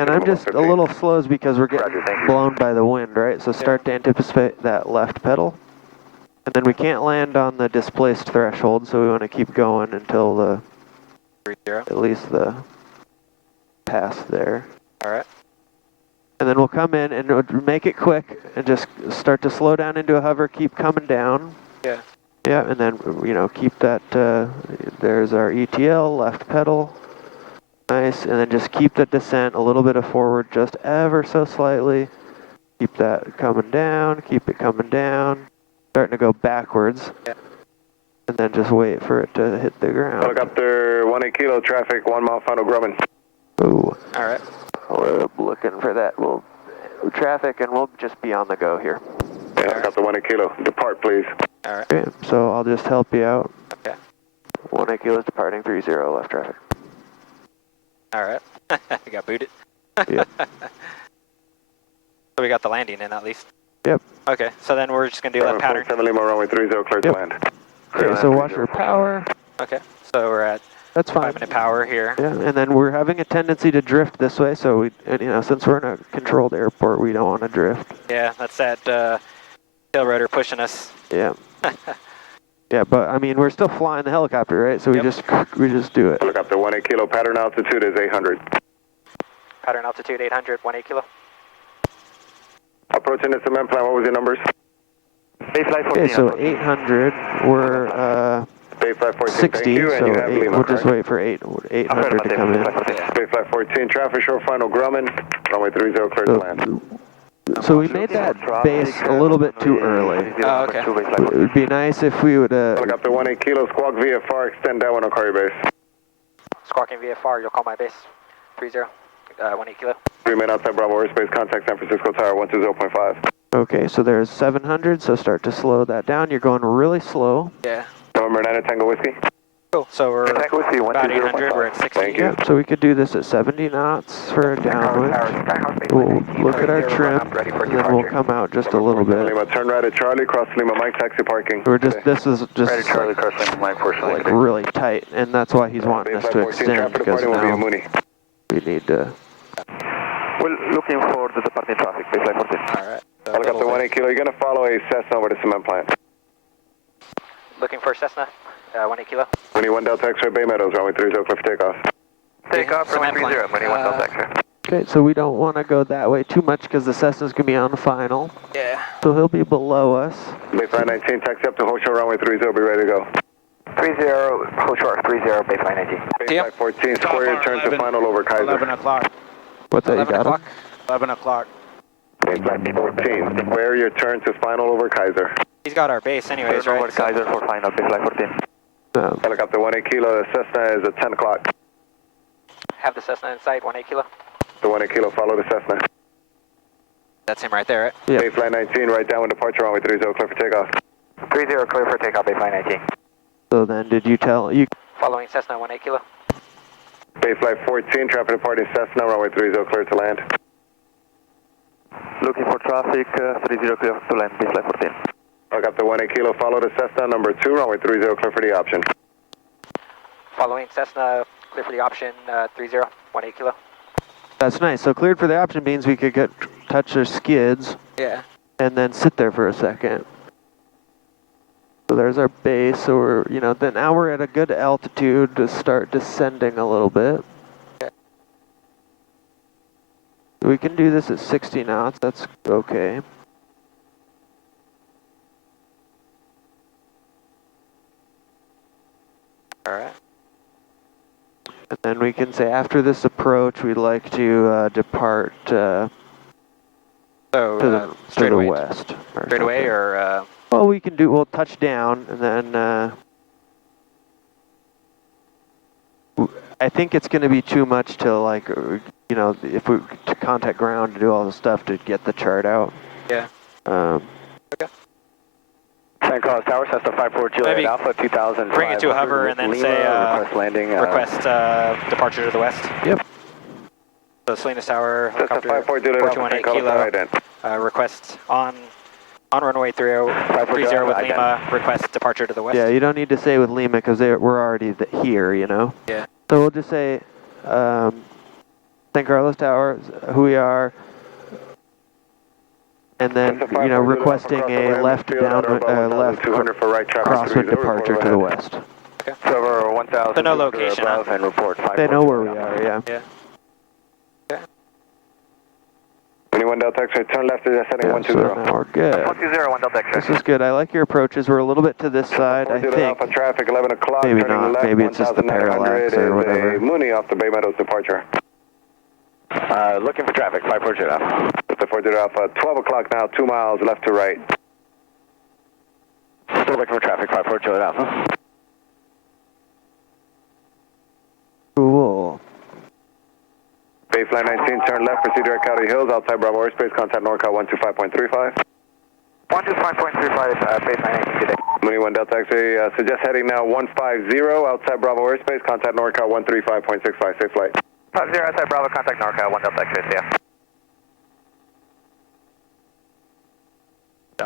And I'm just a little slow is because we're getting blown by the wind, right? So start to anticipate that left pedal. And then we can't land on the displaced threshold, so we want to keep going until the, at least the pass there. All right. And then we'll come in and make it quick and just start to slow down into a hover, keep coming down. Yeah. Yeah, and then, you know, keep that, there's our ETL, left pedal. Nice, and then just keep the descent a little bit of forward, just ever so slightly. Keep that coming down, keep it coming down. Starting to go backwards. Yeah. And then just wait for it to hit the ground. Helicopter 18 kilo traffic, 1 mile final Grumman. Ooh. All right. We're looking for that. We'll traffic and we'll just be on the go here. Yeah, helicopter 18 kilo, depart please. All right. Okay, so I'll just help you out. Okay. 18 kilo is departing 30 left traffic. All right. I got booted. Yeah. So we got the landing in at least. Yep. Okay, so then we're just going to do that pattern. 7 Lima, runway 30, clear to land. Okay, so watch your power. Okay, so we're at That's fine. 5-minute power here. Yeah, and then we're having a tendency to drift this way, so we, and, you know, since we're in a controlled airport, we don't want to drift. Yeah, that's that tail rotor pushing us. Yeah. Yeah, but I mean, we're still flying the helicopter, right? So we just do it. Helicopter 18 kilo, pattern altitude is 800. Pattern altitude 800, 18 kilo. Approaching the cement plant, what was your numbers? Okay, so 800, we're 60, so we'll just wait for 800 to come in. Bayflight 14, traffic short final Grumman, runway 30, clear to land. So we made that base a little bit too early. Oh, okay. It would be nice if we would... Helicopter 18 kilo, squawk VFR, extend that one, I'll call your base. Squawking VFR, you'll call my base. 30, 18 kilo. Remain outside Bravo airspace, contact San Francisco Tower 120.5. Okay, so there's 700, so start to slow that down. You're going really slow. Yeah. November 9 Tango Whiskey. Cool, so we're about 800, we're at 60. Thank you. Yep, so we could do this at 70 knots for a downwind. We'll look at our trim, and then we'll come out just a little bit. Lima, turn right at Charlie, cross Lima Mike, taxi parking. We're just, this is just Right at Charlie, cross Lima Mike, like really tight, and that's why he's wanting us to extend, because now we need to... We're looking for the departing traffic, Bayflight 14. Alright. Helicopter 18 kilo, you're going to follow a Cessna over the cement plant. Looking for Cessna, 18 kilo. 21 Delta X-ray Bay Meadows, runway 30, clear for takeoff. Takeoff, runway 30, 21 Delta X-ray. Okay, so we don't want to go that way too much because the Cessna's going to be on the final. Yeah. So he'll be below us. Bayflight 19, taxi up to Hoshore, runway 30, be ready to go. 30, Hoshore, 30, Bayflight 19. Bayflight 14, square your turn to final over Kaiser. 11 o'clock. What's that, you got him? 11 o'clock. Bayflight 14, square your turn to final over Kaiser. He's got our base anyways, right? Over Kaiser for final, Bayflight 14. Helicopter 18 kilo, the Cessna is at 10 o'clock. Have the Cessna in sight, 18 kilo. The 18 kilo, follow the Cessna. That's him right there, right? Yeah. Bayflight 19, right down with departure, runway 30, clear for takeoff. 30, clear for takeoff, Bayflight 19. So then did you tell... you? Following Cessna, 18 kilo. Bayflight 14, traffic departing Cessna, runway 30, clear to land. Looking for traffic, 30, clear to land, Bayflight 14. Helicopter 18 kilo, follow the Cessna, number 2, runway 30, clear for the option. Following Cessna, clear for the option, 30, 18 kilo. That's nice. So cleared for the option means we could touch our skids. Yeah. And then sit there for a second. So there's our base. So we're, you know, then now we're at a good altitude to start descending a little bit. Okay. We can do this at 60 knots. That's okay. All right. And then we can say after this approach, we'd like to depart to the west. Straight away or? Well, we'll touch down and then I think it's going to be too much to like, you know, if we to contact ground to do all the stuff to get the chart out. Yeah. Okay. San Carlos Tower, Cessna 54 Juliet Alpha 2000. Bring it to a hover and then say request landing. Request departure to the west. Yep. So Salinas Tower, Cessna helicopter 54 Juliet Alpha, 418 kilo. Request on runway 30 with Lima. Request departure to the west. Yeah, you don't need to say with Lima because we're already here, you know. Yeah. So we'll just say San Carlos Tower, who we are. And then, you know, requesting a left crosswind departure to the west. Okay. Server 1000. So no location. And report. They know where we are, yeah. Yeah. Okay. 21 Delta X-ray, turn left, descending Yeah, 120. so now we're good. 120, 1 Delta X-ray. This is good. I like your approaches. We're a little bit to this side, I think. Alpha traffic, 11 o'clock. Maybe not. Left, maybe it's just the parallax or whatever. Mooney off the Bay Meadows departure. Looking for traffic, 540 Alpha. 540 Alpha, 12 o'clock now, 2 miles left to right. Still looking for traffic, 540 Alpha. Cool. Bayflight 19, turn left, proceed direct County Hills, outside Bravo airspace, contact NorCal 125.35. 125.35, Bayflight 19, good day. Mooney 1 Delta X-ray, suggest heading now 150, outside Bravo airspace, contact NorCal 135.65, safe flight. 50 outside Bravo, contact NorCal 1 Delta X-ray, yeah.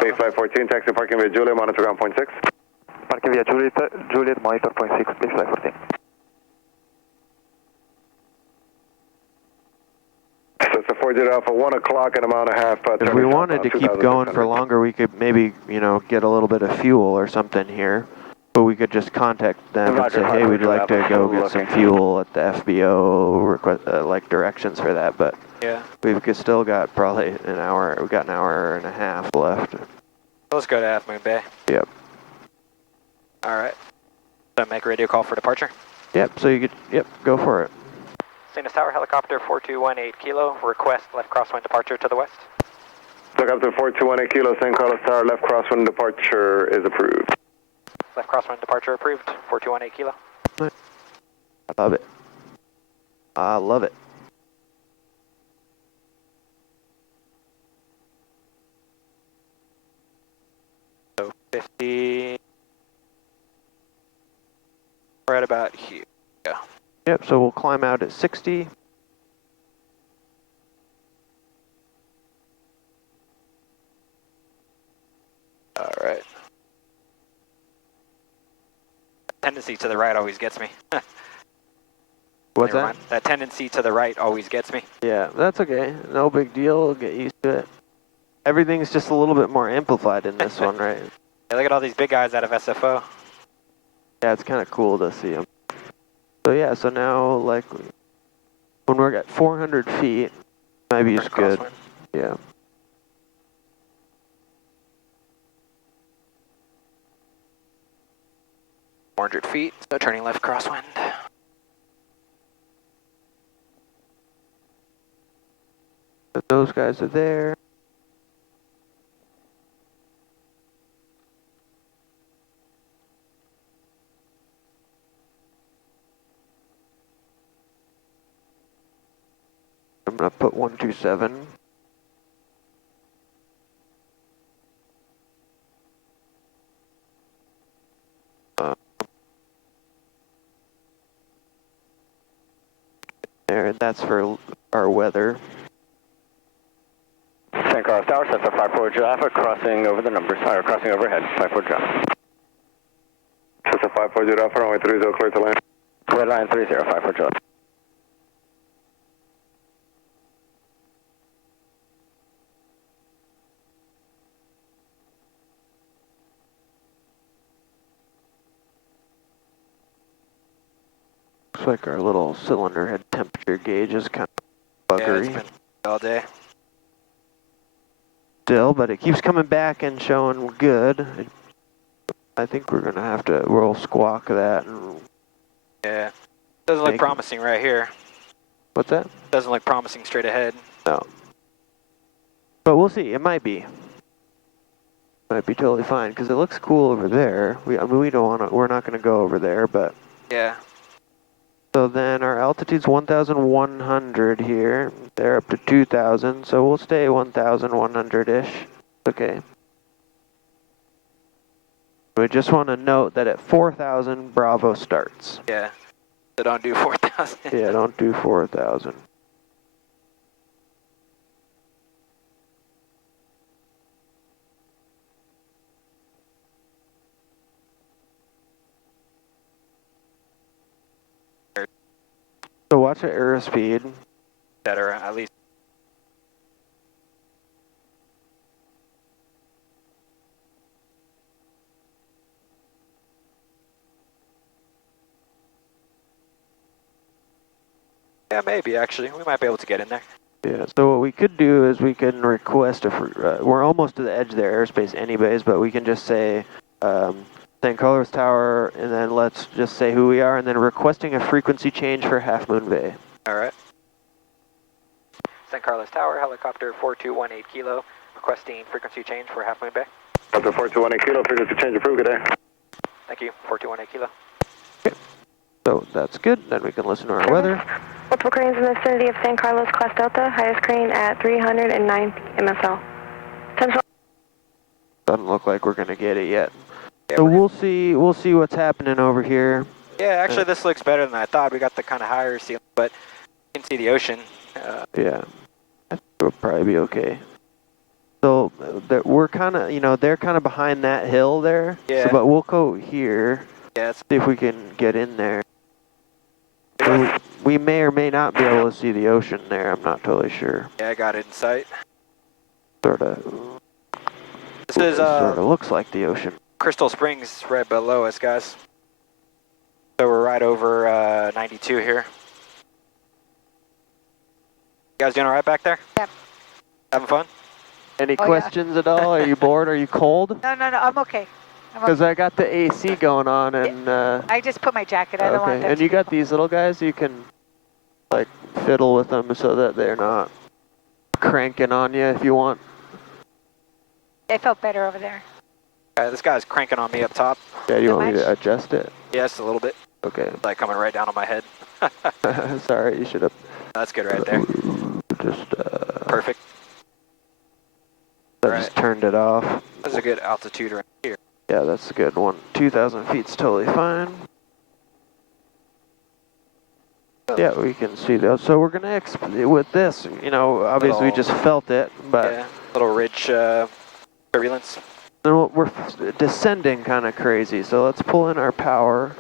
Bay Flight 14, taxi parking via Juliet, monitor ground point 6. Parking via Juliet, monitor point 6, Bay Flight 14. So it's a 40 Alpha, 1 o'clock and a mile and a half. If we wanted to keep going for longer, we could maybe, you know, get a little bit of fuel or something here. But we could just contact them and say, hey, we'd like to go get some fuel at the FBO, request, like directions for that. But yeah, we've still got probably an hour, we've got an hour and a half left. Let's go to Half Moon Bay. Yep. All right. So make a radio call for departure. Yep, so you could, yep, go for it. Singelis Tower, helicopter 4218 Kilo, request left crosswind departure to the west. Helicopter 4218 Kilo, St. Carlos Tower, left crosswind departure is approved. Left crosswind departure approved, 4218 Kilo. I love it. I love it. So 50, right about here. Yeah. Yep, so we'll climb out at 60. All right. Tendency to the right always gets me. What's Never that? mind. That tendency to the right always gets me. Yeah, that's okay. No big deal. We'll get used to it. Everything's just a little bit more amplified in this one, right? Yeah, look at all these big guys out of SFO. Yeah, it's kind of cool to see them. So yeah, so now like when we're at 400 feet, maybe it's good. Crosswind. Yeah. feet, so turning left crosswind. Those guys are there. I'm gonna put 127. There, and that's for our weather. St. Carlos Tower, sets up 54 Jaffa, crossing over the numbers, or crossing overhead, 54 Jaffa. Sets up 54 Jaffa, runway 30, clear to land. Clear line 30, 54 Jaffa. Looks like our little cylinder head temperature gauge is kind of buggery. Yeah, it's been all day. Still, but it keeps coming back and showing good. I think we're gonna have to, we'll squawk that. And yeah, doesn't look promising right here. What's that? Doesn't look promising straight ahead. No. But we'll see, it might be. Might be totally fine, because it looks cool over there. I mean, we don't want to, we're not gonna go over there, but. Yeah. So then our altitude's 1,100 here. They're up to 2,000, so we'll stay 1,100-ish. Okay. We just want to note that at 4,000, Bravo starts. Yeah. So don't do 4,000. Yeah, don't do 4,000. So watch the airspeed. Better, at least. Yeah, maybe actually. We might be able to get in there. Yeah, so what we could do is we can request a, we're almost to the edge of their airspace anyways, but we can just say St. Carlos Tower, and then let's just say who we are, and then requesting a frequency change for Half Moon Bay. All right. St. Carlos Tower, helicopter 4218 Kilo, requesting frequency change for Half Moon Bay. Helicopter 4218 Kilo, frequency change approved, good day. Thank you, 4218 Kilo. Okay. So that's good, then we can listen to our weather. Multiple cranes in the vicinity of St. Carlos, class Delta, highest crane at 309 MSL. Central. Doesn't look like we're gonna get it yet. So we'll see what's happening over here. Yeah, actually this looks better than I thought. We got the kind of higher ceiling, but you can see the ocean. Yeah, I think we'll probably be okay. So we're kind of, you know, they're kind of behind that hill there. Yeah. So, but we'll go here. Yeah. See if we can get in there. We may or may not be able to see the ocean there. I'm not totally sure. Yeah, I got it in sight. Sort of. This is sort of looks like the ocean. Crystal Springs right below us, guys. So we're right over 92 here. You guys doing all right back there? Yep. Having fun? Any questions at all? Are you bored? Are you cold? No, I'm okay. Because I got the AC going on and... I just put my jacket. I don't want them and to you got these little guys, you can like fiddle with them so that they're not cranking on you if you want. I felt better over there. This guy's cranking on me up top. Yeah, you want me to adjust it? Yes, a little bit. Okay. It's like coming right down on my head. Sorry, you should have... That's good right there. Just, Perfect. I just turned it off. That's a good altitude right here. Yeah, that's a good one. 2,000 feet's totally fine. Yeah, we can see those. So we're gonna with this, you know, obviously we just felt it, but yeah, little ridge turbulence. Then we're descending kind of crazy. So let's pull in our power,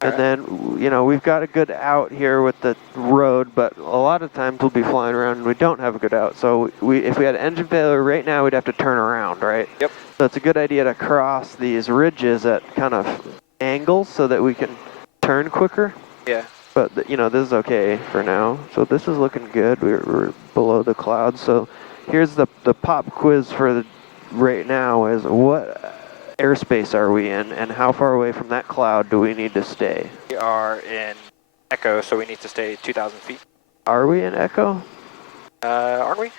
and then you know we've got a good out here with the road, but a lot of times we'll be flying around and we don't have a good out. So if we had engine failure right now, we'd have to turn around, right? Yep. So it's a good idea to cross these ridges at kind of angles so that we can turn quicker. Yeah. But, you know, this is okay for now. So this is looking good. We're below the clouds. So here's the pop quiz for right now is what airspace are we in and how far away from that cloud do we need to stay? We are in Echo, so we need to stay 2,000 feet. Are we in Echo? Aren't we?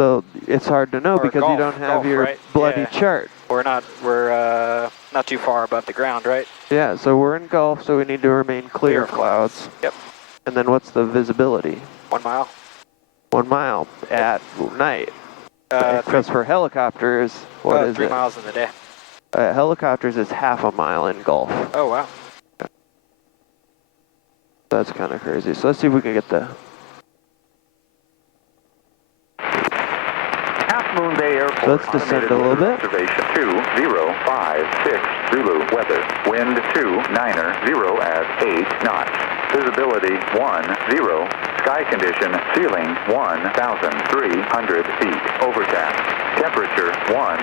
So it's hard to know or because Gulf, you don't have Gulf, your right? bloody Yeah. chart. We're not too far above the ground, right? Yeah, so we're in Gulf, so we need to remain clear of clouds. Yep. And then what's the visibility? 1 mile. 1 mile at night. Because for helicopters, what is 3 it? miles in the day. Helicopters is half a mile in Gulf. Oh, wow. That's kind of crazy. So let's see if we can get the... Moon Bay Airport. So let's descend a little bit. Observation 2056 Zulu weather. Wind 290 at 8 knots. Visibility 10. Sky condition ceiling 1,300 feet. Overcast. Temperature 14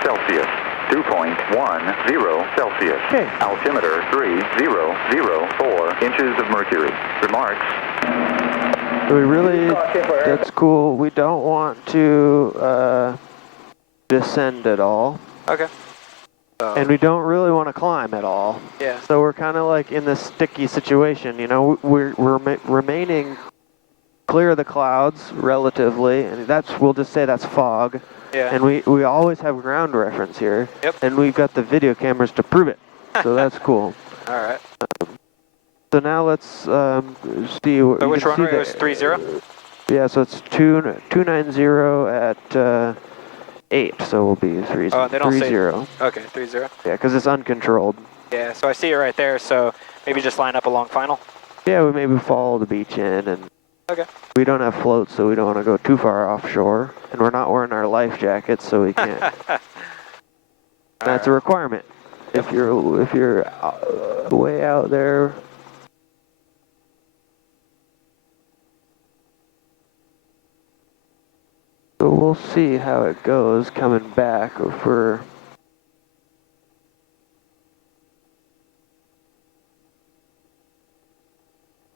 Celsius. 2.10 Celsius. Okay. Altimeter 3004 inches of mercury. Remarks. We really, that's cool. We don't want to descend at all. Okay. And we don't really want to climb at all. Yeah. So we're kind of like in this sticky situation, you know, we're remaining clear of the clouds relatively, and we'll just say that's fog. Yeah. And we always have ground reference here. Yep. And we've got the video cameras to prove it. So that's cool. All right. So now let's see. So which runway was 30? Yeah, so it's 290 at 8, so we'll be 30. Oh, they don't say. Okay, 30. Yeah, because it's uncontrolled. Yeah, so I see it right there. So maybe just line up along final. Yeah, we maybe follow the beach in, and we don't have floats, so we don't want to go too far offshore, and we're not wearing our life jackets, so we can't. That's a requirement. If you're way out there. So we'll see how it goes coming back if we're...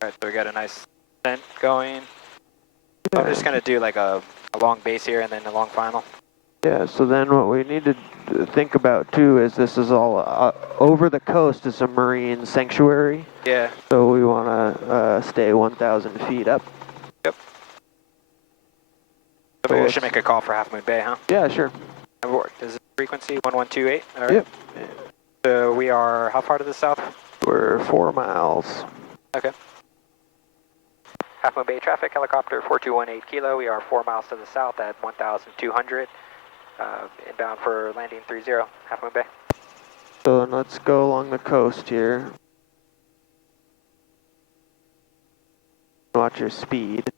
Alright, so we got a nice descent going. I'm just going to do like a long base here and then a long final. Yeah, so then what we need to think about too is this is all over the coast is a marine sanctuary. Yeah. So we want to stay 1,000 feet up. Yep. So maybe we should make a call for Half Moon Bay, huh? Yeah, sure. Is it frequency 1128? All right. Yep. So we are how far to the south? We're 4 miles. Okay. Half Moon Bay traffic, helicopter 4218 Kilo. We are 4 miles to the south at 1,200. Inbound for landing 30, Half Moon Bay. So then let's go along the coast here. Watch your speed.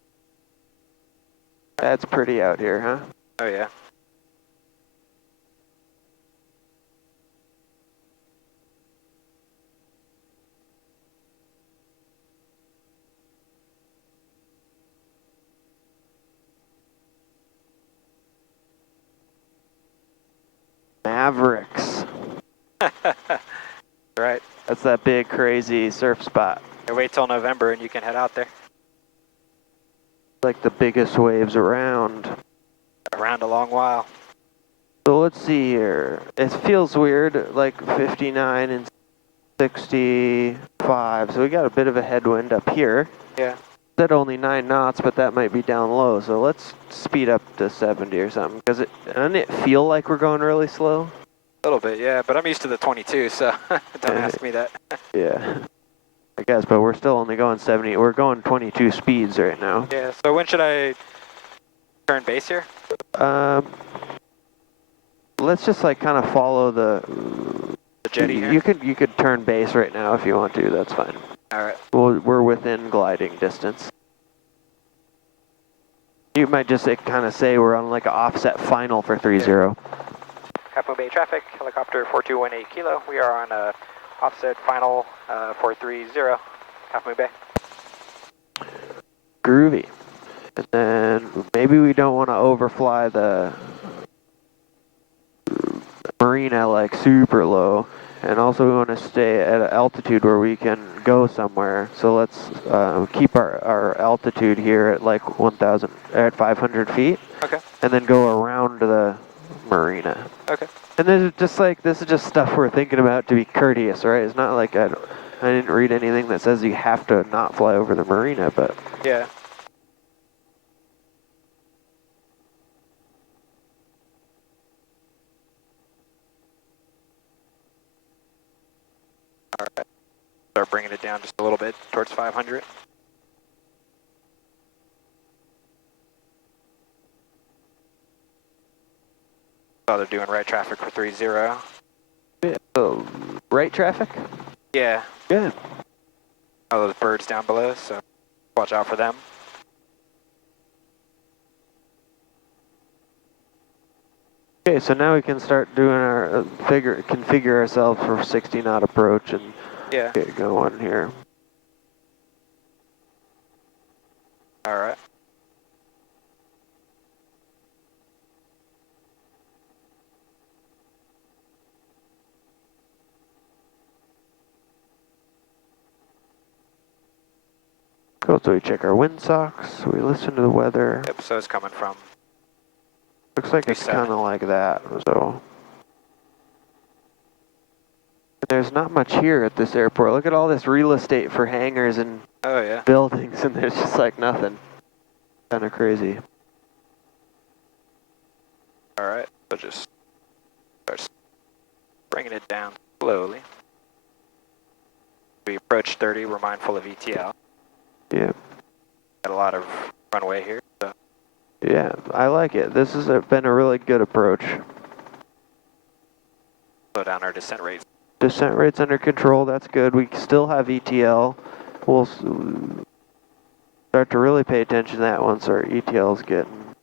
That's pretty out here, huh? Oh yeah. Mavericks. Right. That's that big, crazy surf spot. You wait till November and you can head out there. Like the biggest waves around. Around a long while. So let's see here. It feels weird, like 59 and 65. So we got a bit of a headwind up here. Yeah. Said only 9 knots, but that might be down low. So let's speed up to 70 or something. Because doesn't it feel like we're going really slow? A little bit, yeah. But I'm used to the 22, so don't ask me that. Yeah. I guess, but we're still only going 70. We're going 22 speeds right now. Yeah, so when should I turn base here? Let's just like kind of follow the jetty here? You could turn base right now if you want to. That's fine. All right. We're within gliding distance. You might just kind of say we're on like an offset final for 30. Half Moon Bay traffic, helicopter 4218 Kilo. We are on a offset final 430, Half Moon Bay. Groovy. And then maybe we don't want to overfly the marina like super low. And also we want to stay at an altitude where we can go somewhere. So let's keep our altitude here at like 500 feet. Okay. And then go around the marina. Okay. And then just like, this is just stuff we're thinking about to be courteous, right? It's not like I didn't read anything that says you have to not fly over the marina, but. Yeah. All right. Start bringing it down just a little bit towards 500. Oh, they're doing right traffic for 30. Yeah. Oh, right traffic? Yeah. Good. Oh, those birds down below, so watch out for them. Okay, so now we can start doing our configure ourselves for 60 knot approach and get going here. All right. Cool, so we check our wind socks, we listen to the weather. Yep, so it's coming from. Looks like it's kind of like that, so. There's not much here at this airport. Look at all this real estate for hangars and buildings, and there's just like nothing. Kind of crazy. All right, so just start bringing it down slowly. We approach 30, we're mindful of ETL. Yeah. Got a lot of runway here, so. Yeah, I like it. This has been a really good approach. Slow down our descent rates. Descent rate's under control, that's good. We still have ETL. We'll start to really pay attention to that once our ETL's getting.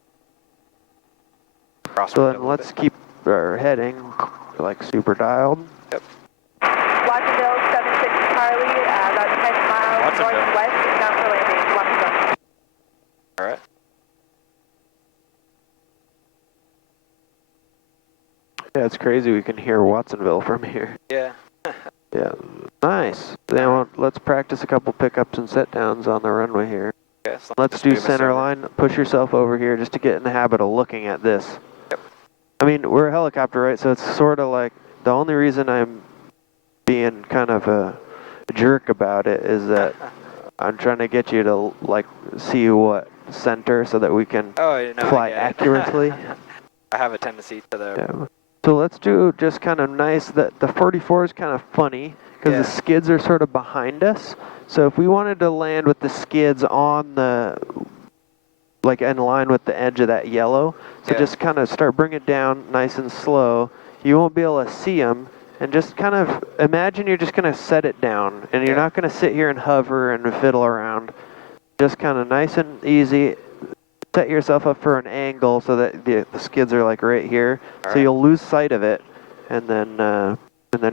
So then let's keep our heading like super dialed. Yep. Watsonville 76 Charlie, about 10 miles northwest, now for landing, Watsonville. All right. Yeah, it's crazy we can hear Watsonville from here. Yeah. Yeah, nice. Then let's practice a couple pickups and set downs on the runway here. Okay, so let's do center line, push yourself over here just to get in the habit of looking at this. Yep. I mean, we're a helicopter, right? So it's sort of like, the only reason I'm being kind of a jerk about it is that I'm trying to get you to like see what center so that we can fly accurately. I have a tendency to the... Yeah. So let's do just kind of nice, the 44 is kind of funny because the skids are sort of behind us. So if we wanted to land with the skids on the, like in line with the edge of that yellow, so just kind of start bring it down nice and slow. You won't be able to see them, and just kind of imagine you're just going to set it down, and you're not going to sit here and hover and fiddle around. Just kind of nice and easy. set yourself up for an angle so that the skids are like right here. All so right. you'll lose sight of it, and then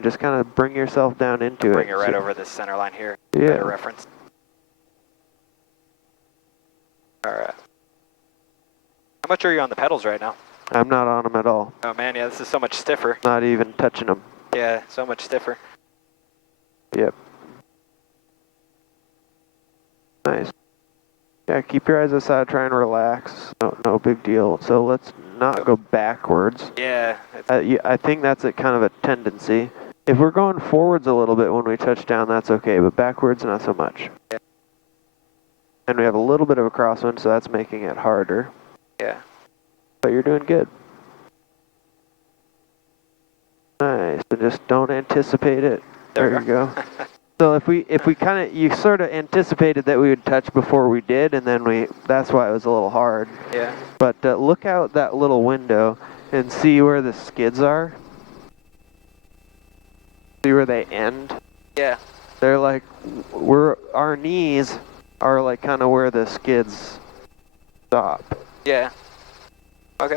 just kind of bring yourself down into Bring it. it right over this center line here. Yeah. Better reference. All right. How much are you on the pedals right now? I'm not on them at all. Oh man, yeah, this is so much stiffer. Not even touching them. Yeah, so much stiffer. Yep. Nice. Yeah, keep your eyes aside, try and relax. No big deal. So let's not go backwards. Yeah. Yeah, I think that's a kind of a tendency. If we're going forwards a little bit when we touch down, that's okay, but backwards, not so much. Yeah. And we have a little bit of a crosswind, so that's making it harder. Yeah. But you're doing good. Nice. So just don't anticipate it. There you go. So if we kind of, you sort of anticipated that we would touch before we did, and then that's why it was a little hard. Yeah. But look out that little window and see where the skids are. See where they end? Yeah. They're like, our knees are like kind of where the skids stop. Yeah. Okay.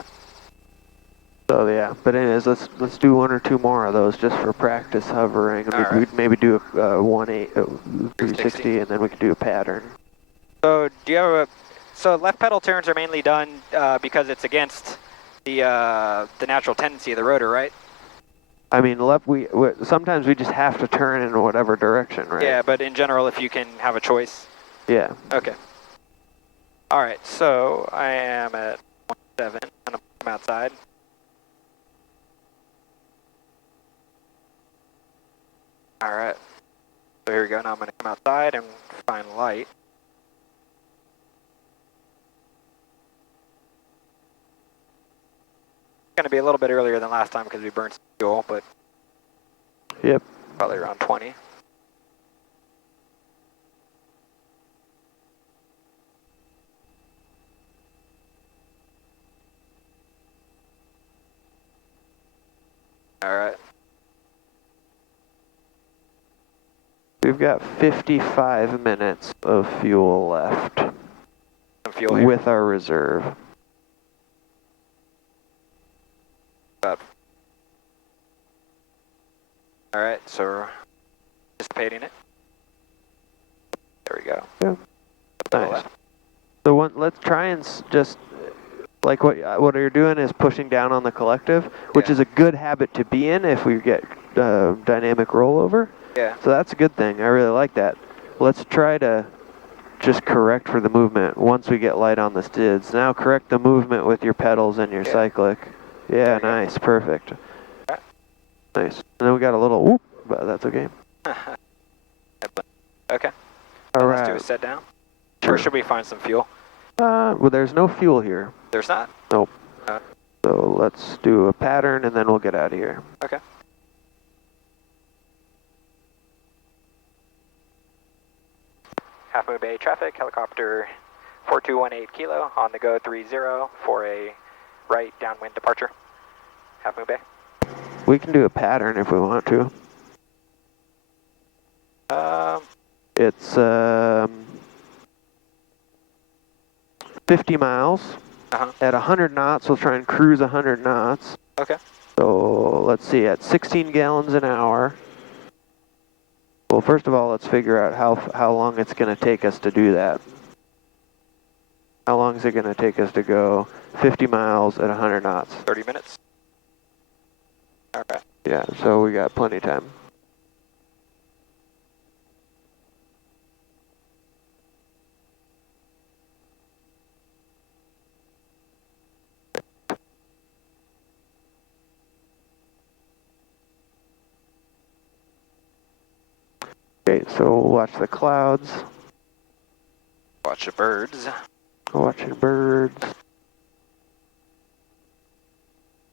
So yeah, but anyways, let's do one or two more of those just for practice hovering. And All we'd maybe do a 360, and then we could do a pattern. So do you have so left pedal turns are mainly done because it's against the natural tendency of the rotor, right? I mean, sometimes we just have to turn in whatever direction, right? Yeah, but in general, if you can have a choice. Yeah. Okay. All right, so I am at 1.7 and I'm outside. All right, so here we go. Now I'm going to come outside and find light. It's going to be a little bit earlier than last time because we burned some fuel, but Yep. probably around 20. All right. We've got 55 minutes of fuel left. Some fuel here. With our reserve. About. All right, so we're anticipating it. There we go. Yeah. Nice. So let's try and just, like what you're doing is pushing down on the collective, which is a good habit to be in if we get dynamic rollover. Yeah. So that's a good thing. I really like that. Let's try to just correct for the movement once we get light on the skids. Now correct the movement with your pedals and your cyclic. Yeah, nice. Perfect. Right. Nice. And then we got a little whoop, but that's okay. Okay. All Let's do right. a set down. Sure. Or should we find some fuel? Well, there's no fuel here. There's not? Nope. So let's do a pattern and then we'll get out of here. Okay. Half Moon Bay traffic, helicopter 4218 kilo, on the go 30 for a right downwind departure. Half Moon Bay. We can do a pattern if we want to. It's 50 miles. At 100 knots, we'll try and cruise 100 knots. Okay. So let's see, at 16 gallons an hour. Well, first of all, let's figure out how long it's going to take us to do that. How long is it going to take us to go 50 miles at 100 knots? 30 minutes. All right. Yeah, so we got plenty of time. Okay, so we'll watch the clouds. Watch the birds. Watching birds.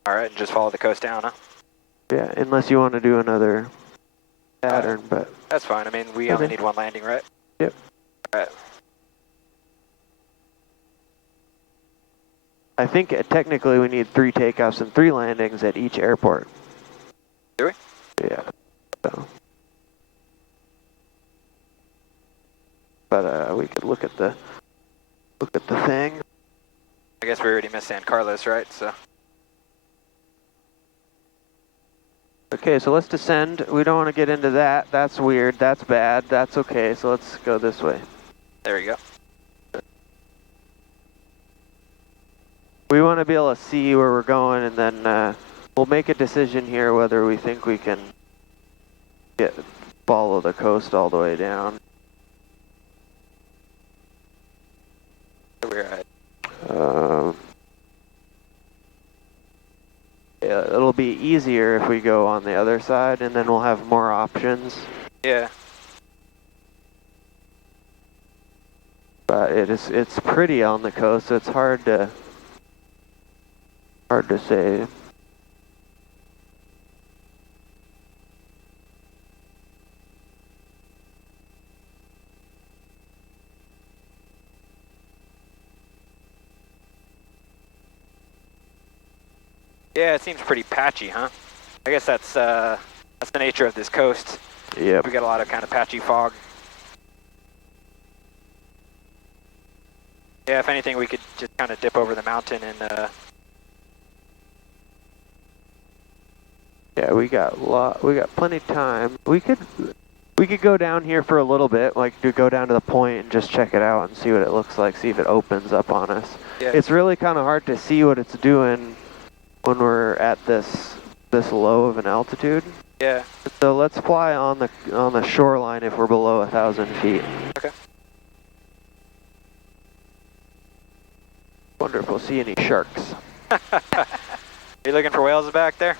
All right, and just follow the coast down, huh? Yeah, unless you want to do another pattern, but... That's fine. I mean, we only need one landing, right? Yep. All right. I think technically we need 3 takeoffs and 3 landings at each airport. Do we? Yeah. So. But we could look at the thing. I guess we already missed San Carlos, right? So. Okay, so let's descend. We don't want to get into that. That's weird. That's bad. That's okay. So let's go this way. There we go. We want to be able to see where we're going, and then we'll make a decision here whether we think we can follow the coast all the way down. Where we're at. Yeah, it'll be easier if we go on the other side, and then we'll have more options. Yeah. But it's pretty on the coast, so it's hard to say. Yeah, it seems pretty patchy, huh? I guess that's the nature of this coast. Yeah. We got a lot of kind of patchy fog. Yeah, if anything, we could just kind of dip over the mountain and. Yeah, we got plenty of time. We could go down here for a little bit, like go down to the point and just check it out and see what it looks like, see if it opens up on us. Yeah. It's really kind of hard to see what it's doing when we're at this low of an altitude. Yeah. So let's fly on the shoreline if we're below 1,000 feet. Okay. Wonder if we'll see any sharks. Are you looking for whales back there?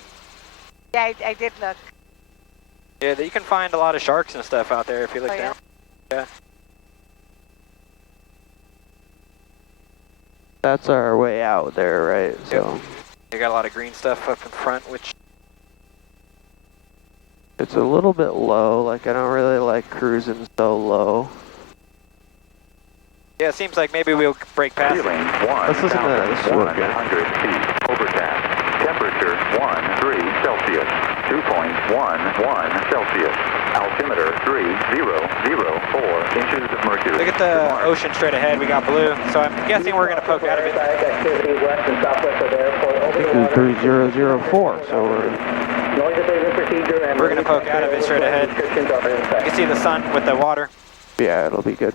Yeah, I did look. Yeah, you can find a lot of sharks and stuff out there if you look Oh, yeah? down. Yeah. That's our way out there, right? So. Yep. You got a lot of green stuff up in front, which. It's a little bit low, like I don't really like cruising so low. Yeah, it seems like maybe we'll break past. Ceiling Let's listen to this. 1,100 feet. Overcast. Temperature 13 Celsius. 2.11 Celsius. Altimeter 3004 inches of mercury. Look at the ocean straight ahead. We got blue, so I'm guessing we're going to poke out of it. I think it was 3004, so We're going to poke out of it straight ahead. You can see the sun with the water. yeah, it'll be good.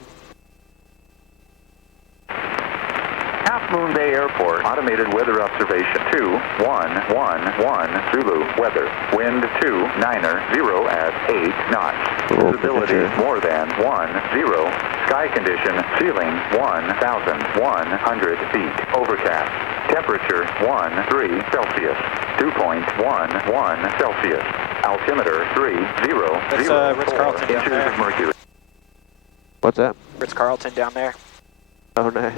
Half Moon Bay Airport, automated weather observation 2111 Zulu, weather, wind 290 at 8 knots, visibility more than 10, sky condition, ceiling 1,100 feet, overcast, temperature 13 Celsius, 2.11 Celsius, altimeter 3004 Ritz-Carlton down inches there. of mercury. What's that? Ritz-Carlton down there. Oh, nice.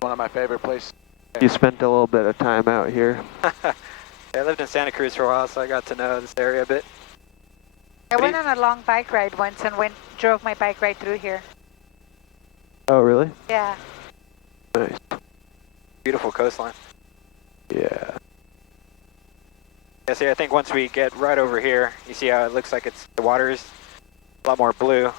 One of my favorite places. You spent a little bit of time out here. Yeah, I lived in Santa Cruz for a while, so I got to know this area a bit. I went on a long bike ride once and drove my bike right through here. Oh, really? Yeah. Nice. Beautiful coastline. Yeah. Yeah, see, I think once we get right over here, you see how it looks like the water is a lot more blue.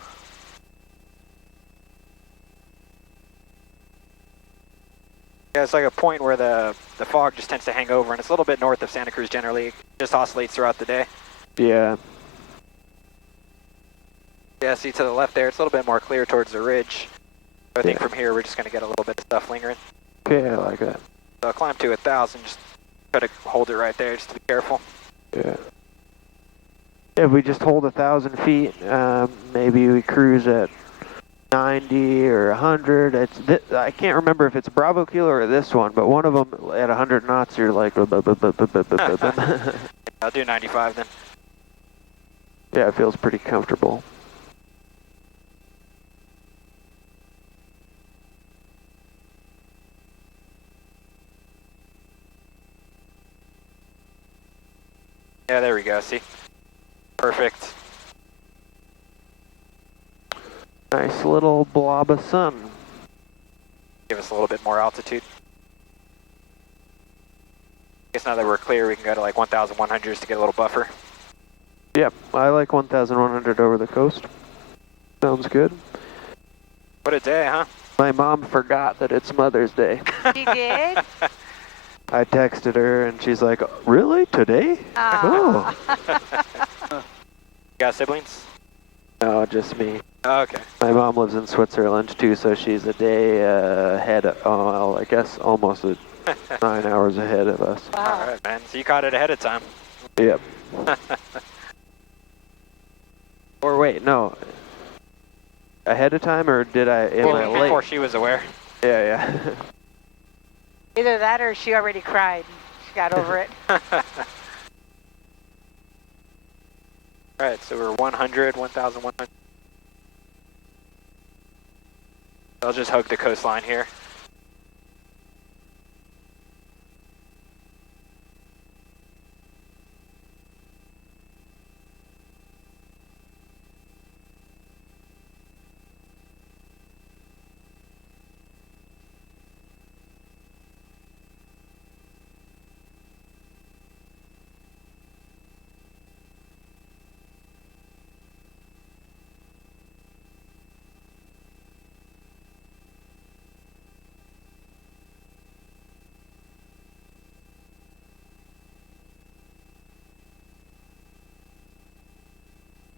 Yeah, it's like a point where the fog just tends to hang over, and it's a little bit north of Santa Cruz generally. It just oscillates throughout the day. Yeah. Yeah, see to the left there, it's a little bit more clear towards the ridge. I think from here we're just going to get a little bit of stuff lingering. Okay, I like that. So I'll climb to 1,000, just try to hold it right there, just to be careful. Yeah. If we just hold 1,000 feet, maybe we cruise at 90 or 100. I can't remember if it's Bravo Kilo or this one, but one of them at 100 knots, you're like. I'll do 95 then. Yeah, it feels pretty comfortable. Yeah, there we go, see? Perfect. Nice little blob of sun. Give us a little bit more altitude. I guess now that we're clear, we can go to like 1,100 to get a little buffer. Yep, I like 1,100 over the coast. Sounds good. What a day, huh? My mom forgot that it's Mother's Day. She did? I texted her and she's like, really? Today? Oh. You got siblings? No, just me. Oh, okay. My mom lives in Switzerland too, so she's a day ahead. Well, I guess almost 9 hours ahead of us. Wow. All right, man. So you caught it ahead of time. Yep. Or wait, no. Ahead of time, or did I? Am I late? Before she was aware. Yeah, yeah. Either that or she already cried. She got over it. All right, so we're 100, 1,100. I'll just hug the coastline here.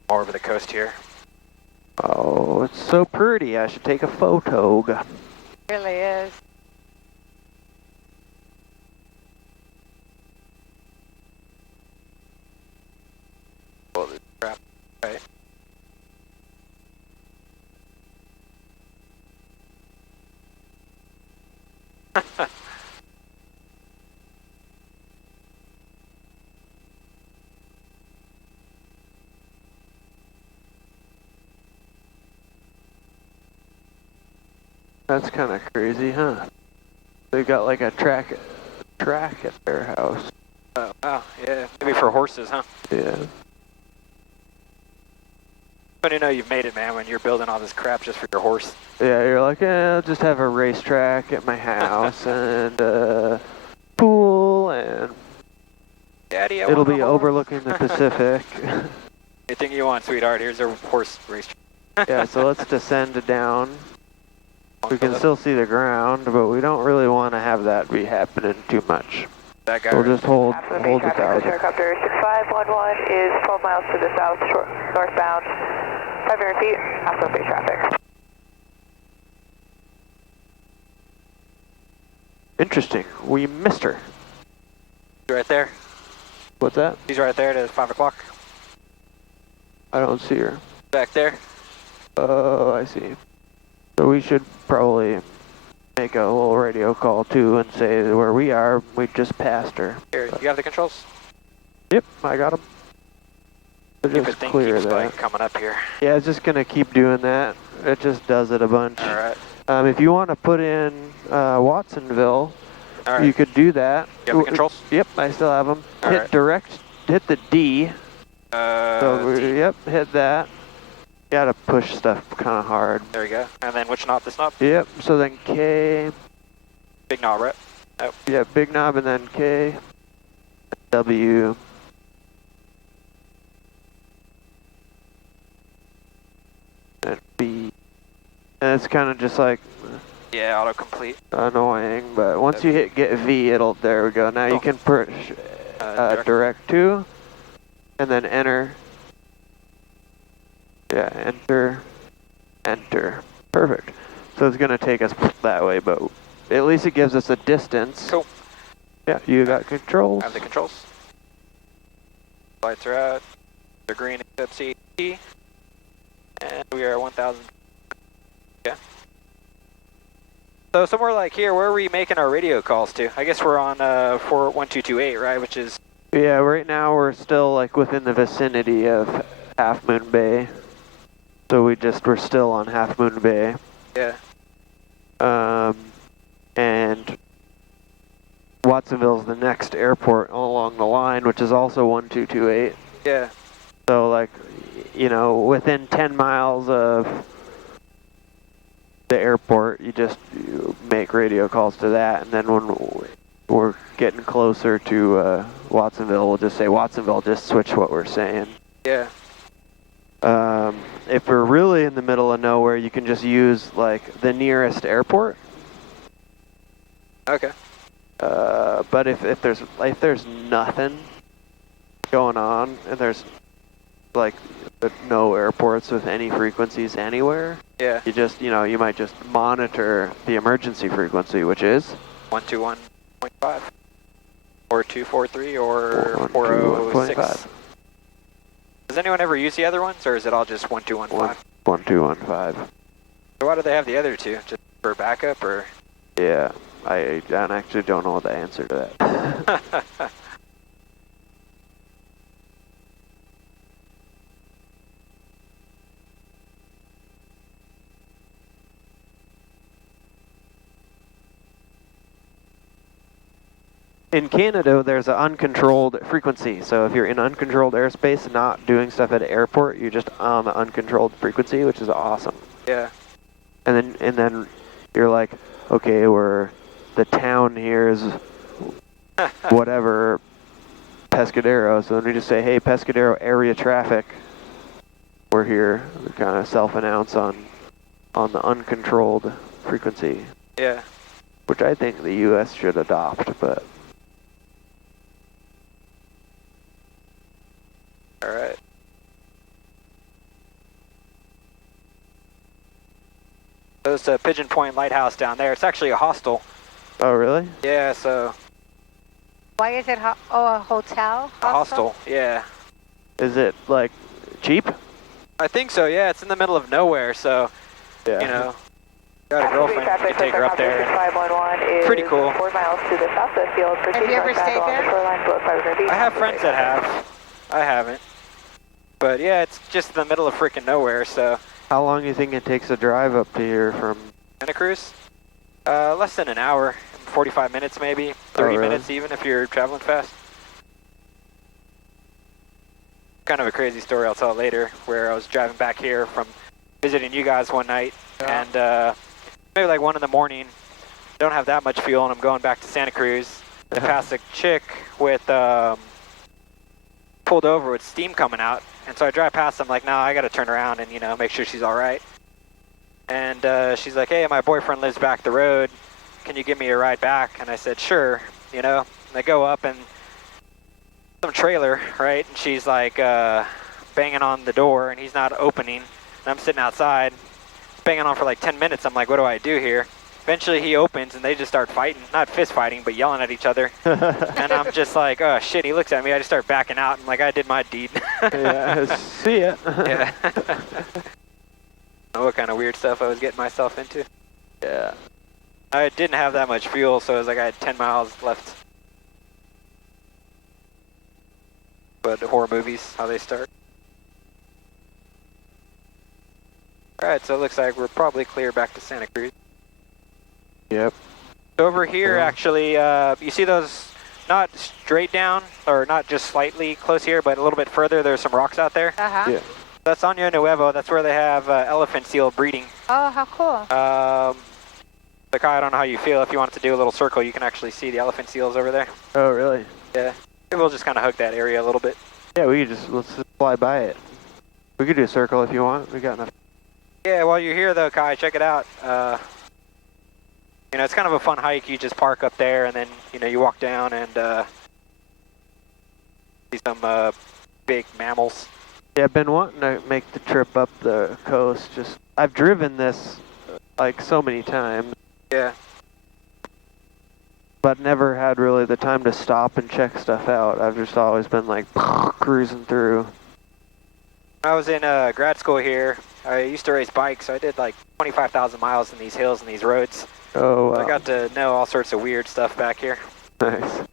More over the coast here. Oh, it's so pretty. I should take a photo. It really is. Well, this crap. Right. That's kind of crazy, huh? They got like a track at their house. Oh, wow, yeah. Maybe for horses, huh? Yeah. Funny to know you've made it, man, when you're building all this crap just for your horse. Yeah, you're like, I'll just have a racetrack at my house and a pool, and Daddy, it'll be overlooking the Pacific. Anything you want, sweetheart. Here's a horse racetrack. Yeah, so let's descend down. We can still see the ground, but we don't really want to have that be happening too much. That guy. We'll just hold the 1,000. Helicopter 6511 is 12 miles to the south, northbound, 500 feet, after base traffic. Interesting. We missed her. She's right there. What's that? She's right there at 5 o'clock. I don't see her. Back there. Oh, I see. So we should probably make a little radio call too and say where we are. We just passed her. Here, you have the controls? Yep, I got them. Just Thing clear keeps that. like coming up here. Yeah, it's just gonna keep doing that. It just does it a bunch. All right. If you want to put in Watsonville, All right. you could do that. You have the controls? Yep, I still have them. All Hit right. direct. Hit the D. Yep, hit that. Gotta push stuff kind of hard. There we go. And then which knob? This knob? Yep. So then K. Big knob, right? Oh. Yeah, big knob and then K. W. And B. And it's kind of just like Yeah, autocomplete. annoying, but once you hit get V, it'll, there we go. Now you can push direct to, and then enter. Yeah, enter. Perfect. So it's gonna take us that way, but at least it gives us a distance. Cool. Yeah, you got controls. I have the controls. Lights are out. They're green except CT. And we are 1,000. Yeah. So somewhere like here, where are we making our radio calls to? I guess we're on 41228, right? Which is... Yeah, right now we're still like within the vicinity of Half Moon Bay. So we're still on Half Moon Bay. Yeah. And Watsonville's the next airport along the line, which is also 1228. Yeah. So like, you know, within 10 miles of the airport, you make radio calls to that, and then when we're getting closer to Watsonville, we'll just say Watsonville, just switch what we're saying. Yeah. If we're really in the middle of nowhere, you can just use like the nearest airport. Okay. But if there's nothing going on and there's like no airports with any frequencies anywhere, yeah, you might just monitor the emergency frequency, which is 121.5 or 243 or 406. Does anyone ever use the other ones, or is it all just 1215? 1215. So why do they have the other two? Just for backup, or? Yeah, I actually don't know the answer to that. In Canada, there's an uncontrolled frequency. So if you're in uncontrolled airspace, not doing stuff at an airport, you're just on the uncontrolled frequency, which is awesome. Yeah. And then you're like, okay, the town here is whatever, Pescadero. So then we just say, hey, Pescadero area traffic. We're here. We kind of self-announce on the uncontrolled frequency. Yeah. Which I think the U.S. should adopt, but. All right. There's a Pigeon Point Lighthouse down there. It's actually a hostel. Oh, really? Yeah, so. Why is it a hotel? A hostel, yeah. Is it, like, cheap? I think so, yeah. It's in the middle of nowhere, so, yeah. You know, got a girlfriend, you can take her up there. 511 is pretty cool. 4 miles to the south of the field. Have you ever stayed there? I have friends that have. I haven't. But yeah, it's just in the middle of freaking nowhere, so. How long do you think it takes a drive up to here from Santa Cruz? Less than an hour, 45 minutes maybe, 30 minutes even if you're traveling fast. Kind of a crazy story I'll tell later, where I was driving back here from visiting you guys one night, and maybe like 1 in the morning, don't have that much fuel, and I'm going back to Santa Cruz. I passed a chick with, pulled over with steam coming out. And so I drive past them like, no, I got to turn around and, make sure she's all right. And she's like, hey, my boyfriend lives back the road. Can you give me a ride back? And I said, sure, And I go up and some trailer, right? And she's like banging on the door and he's not opening. And I'm sitting outside, banging on for like 10 minutes. I'm like, what do I do here? Eventually he opens and they just start fighting, not fist fighting, but yelling at each other. And I'm just like, oh shit, he looks at me. I just start backing out. I'm like, I did my deed. Yeah, see ya. Yeah. I don't know what kind of weird stuff I was getting myself into. Yeah. I didn't have that much fuel, so it was like I had 10 miles left. But horror movies, how they start. Alright, so it looks like we're probably clear back to Santa Cruz. Yep. Over here, actually, you see those, not straight down, or not just slightly close here, but a little bit further, there's some rocks out there. Uh-huh. Yeah. That's Año Nuevo. That's where they have elephant seal breeding. Oh, how cool. Like, I don't know how you feel. If you wanted to do a little circle, you can actually see the elephant seals over there. Oh, really? Yeah. Maybe we'll just kind of hug that area a little bit. Yeah, let's just fly by it. We could do a circle if you want. We got enough. Yeah, while you're here, though, Kai, check it out. It's kind of a fun hike. You just park up there, and then, you walk down and see some big mammals. Yeah, I've been wanting to make the trip up the coast. I've driven this, like, so many times. Yeah. But never had really the time to stop and check stuff out. I've just always been, like, cruising through. When I was in grad school here, I used to race bikes, so I did, like, 25,000 miles in these hills and these roads. Oh, wow. So I got to know all sorts of weird stuff back here. Nice.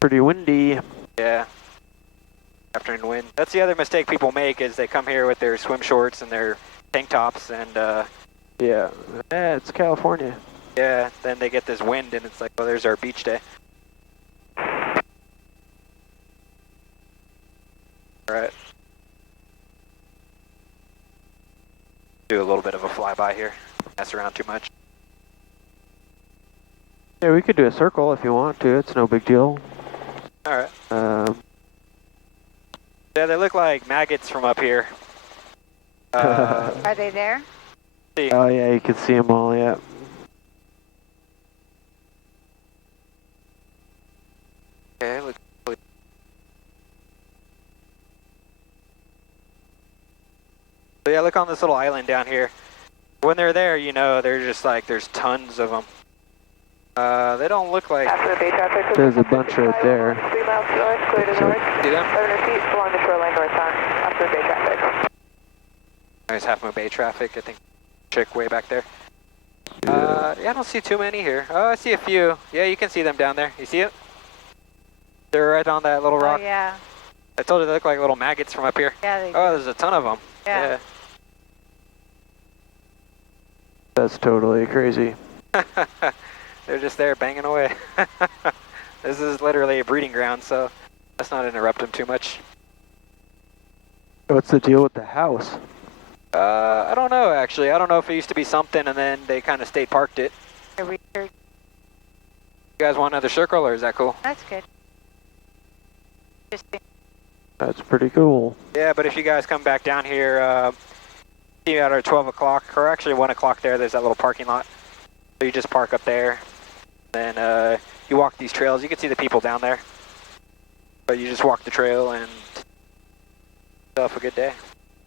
Pretty windy. Yeah. Afternoon wind. That's the other mistake people make is they come here with their swim shorts and their tank tops and yeah, it's California. Then they get this wind and it's like, well, there's our beach day. Alright. Do a little bit of a flyby here. Mess around too much. Yeah, we could do a circle if you want to. It's no big deal. All right. Yeah, they look like maggots from up here. Are they there? See. Oh yeah, you can see them all. Yeah. Okay, look. So yeah, look on this little island down here. When they're there, you know, they're just like, there's tons of them. They don't look like... There's a bunch right there. 3 miles north, clear to north. See them? 700 feet along the shoreline northbound, after bay traffic. There's Half Moon Bay traffic, I think. Chick way back there. Yeah. Yeah, I don't see too many here. Oh, I see a few. Yeah, you can see them down there. You see it? They're right on that little rock. Oh, yeah. I told you they look like little maggots from up here. Yeah, they do. Oh, there's a ton of them. Yeah. That's totally crazy. They're just there banging away. This is literally a breeding ground, so let's not interrupt them too much. What's the deal with the house? I don't know, actually. I don't know if it used to be something and then they kind of stayed parked it. You guys want another circle, or is that cool? That's good. Interesting. That's pretty cool. Yeah, but if you guys come back down here, see at our 12 o'clock, or actually 1 o'clock there's that little parking lot. So you just park up there, then you walk these trails. You can see the people down there. But you just walk the trail and have a good day.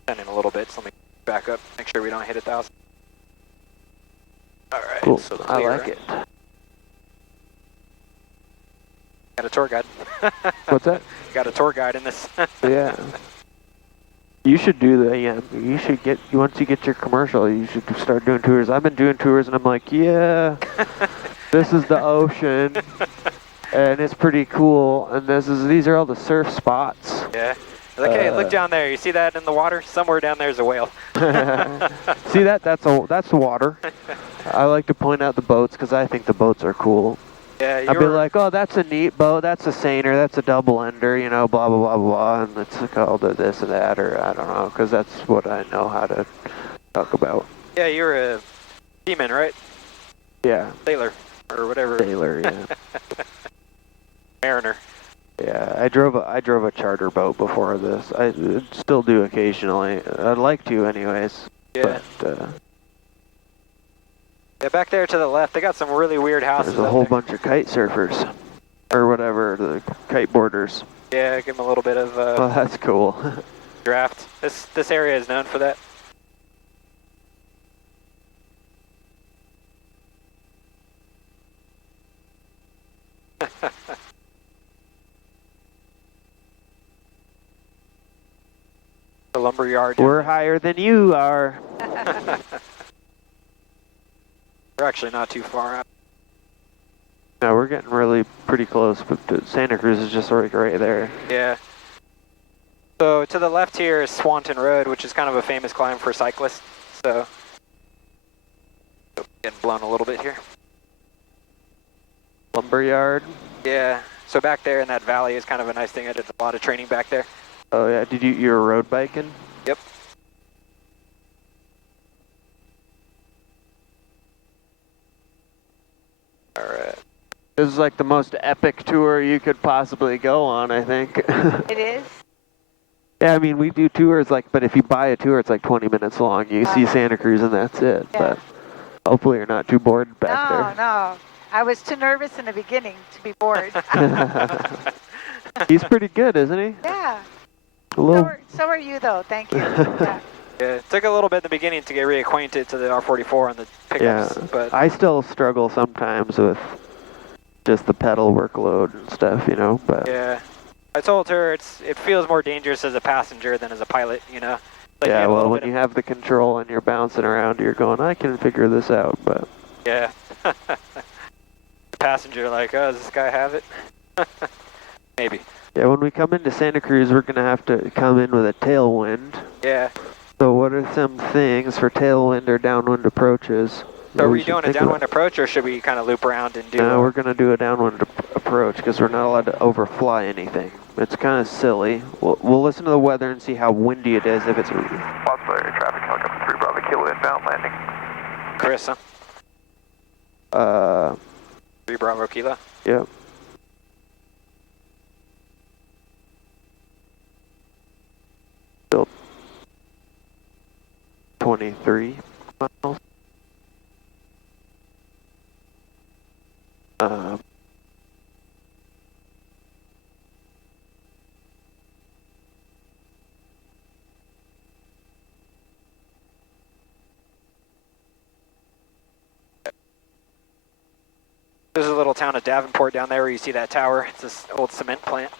Send in a little bit, so let me back up, make sure we don't hit 1,000. All right, Cool. so I clear. like it. Got a tour guide. What's that? Got a tour guide in this. Yeah. You should do the, yeah, you should get, once you get your commercial, you should start doing tours. I've been doing tours and I'm like, yeah, this is the ocean and it's pretty cool. And these are all the surf spots. Yeah. Like, hey, look down there. You see that in the water? Somewhere down there's a whale. See that? That's the water. I like to point out the boats because I think the boats are cool. Yeah, I'd be like, oh, that's a neat boat, that's a seiner, that's a double ender, you know, blah, blah, blah, blah, and it's called this or that, or I don't know, because that's what I know how to talk about. Yeah, you're a seaman, right? Yeah. Sailor, or whatever. Sailor, yeah. Mariner. Yeah, I drove a charter boat before this. I still do occasionally. I'd like to anyways. Yeah. But, yeah, back there to the left, they got some really weird houses. there's a whole bunch of kite surfers, or whatever, the kite boarders. Yeah, give them a little bit of Oh, that's cool. draft. This area is known for that. The lumber yard. We're higher than you are. We're actually not too far out. No, we're getting really pretty close, but the Santa Cruz is just right there. Yeah. So to the left here is Swanton Road, which is kind of a famous climb for cyclists. So getting blown a little bit here. Lumberyard. Yeah. So back there in that valley is kind of a nice thing. I did a lot of training back there. Oh yeah, you're road biking? Yep. All right. This is like the most epic tour you could possibly go on, I think. It is? Yeah, I mean, we do tours, but if you buy a tour, it's like 20 minutes long. You see Santa Cruz and that's it. Yeah. But hopefully you're not too bored back there. No. I was too nervous in the beginning to be bored. He's pretty good, isn't he? Yeah. A little... So are you, though. Thank you. Yeah. Yeah, it took a little bit in the beginning to get reacquainted to the R44 and the pickups. Yeah, But I still struggle sometimes with just the pedal workload and stuff, you know. But yeah, I told her it feels more dangerous as a passenger than as a pilot, you know. Like yeah, well, when you have the control and you're bouncing around, you're going, I can figure this out, but... Yeah. The passenger like, oh, does this guy have it? Maybe. Yeah, when we come into Santa Cruz, we're going to have to come in with a tailwind. Yeah. So what are some things for tailwind or downwind approaches? So are we doing a downwind approach, or should we kind of loop around and do... No, we're going to do a downwind approach because we're not allowed to overfly anything. It's kind of silly. We'll listen to the weather and see how windy it is if it's... Possible area traffic, helicopter 3 Bravo Kilo inbound landing. Chris, huh? 3 Bravo Kilo. Yep. There's a little town of Davenport down there where you see that tower. It's this old cement plant.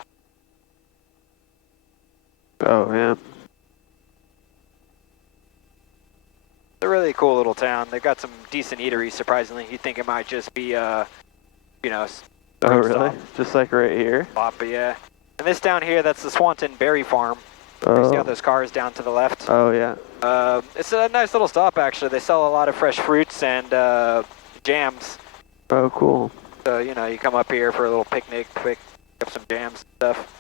Oh, yeah. It's a really cool little town. They've got some decent eateries, surprisingly. You'd think it might just be, you know, oh, really? Just like right here? But yeah. And this down here, that's the Swanton Berry Farm. Oh. You see all those cars down to the left? Oh, yeah. It's a nice little stop, actually. They sell a lot of fresh fruits and jams. Oh, cool. So, you know, you come up here for a little picnic, pick up some jams and stuff.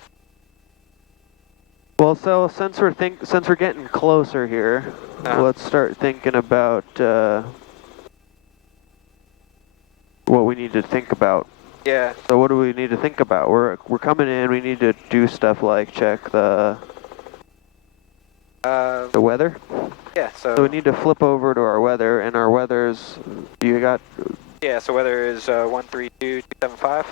Well, so since we're getting closer here, let's start thinking about what we need to think about. Yeah. So what do we need to think about? We're coming in. We need to do stuff like check the weather. Yeah. So we need to flip over to our weather, and our weather's you got. Yeah. So weather is 132.275.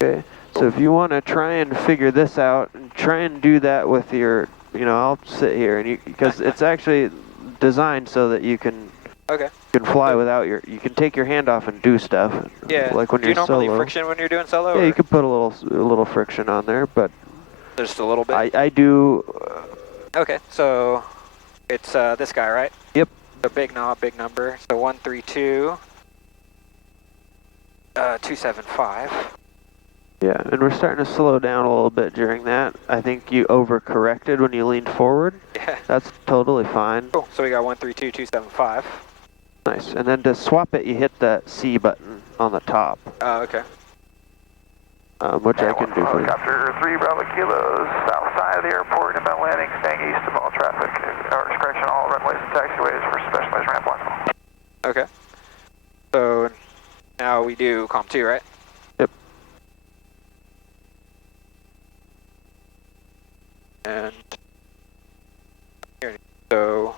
Okay. So if you want to try and figure this out, and try and do that with your, you know, I'll sit here and because it's actually designed so that you can. Okay. You can fly without you can take your hand off and do stuff. Yeah. Like when do you're you normally solo. friction when you're doing solo? Yeah, or? you can put a little friction on there, but. Just a little bit. I do. Okay, so it's this guy, right? Yep. So big knob, big number. So 132. 275. Yeah, and we're starting to slow down a little bit during that. I think you overcorrected when you leaned forward. Yeah. That's totally fine. Cool. So we got 132.275. Nice. And then to swap it, you hit the C button on the top. Oh, okay. Which I can do for you. Helicopter 3 Bravo Kilos, south side of the airport, inbound landing, staying east of all traffic, or correction, all runways and taxiways for specialized ramp 1. Okay. So now we do COM 2, right? Yep. And here, so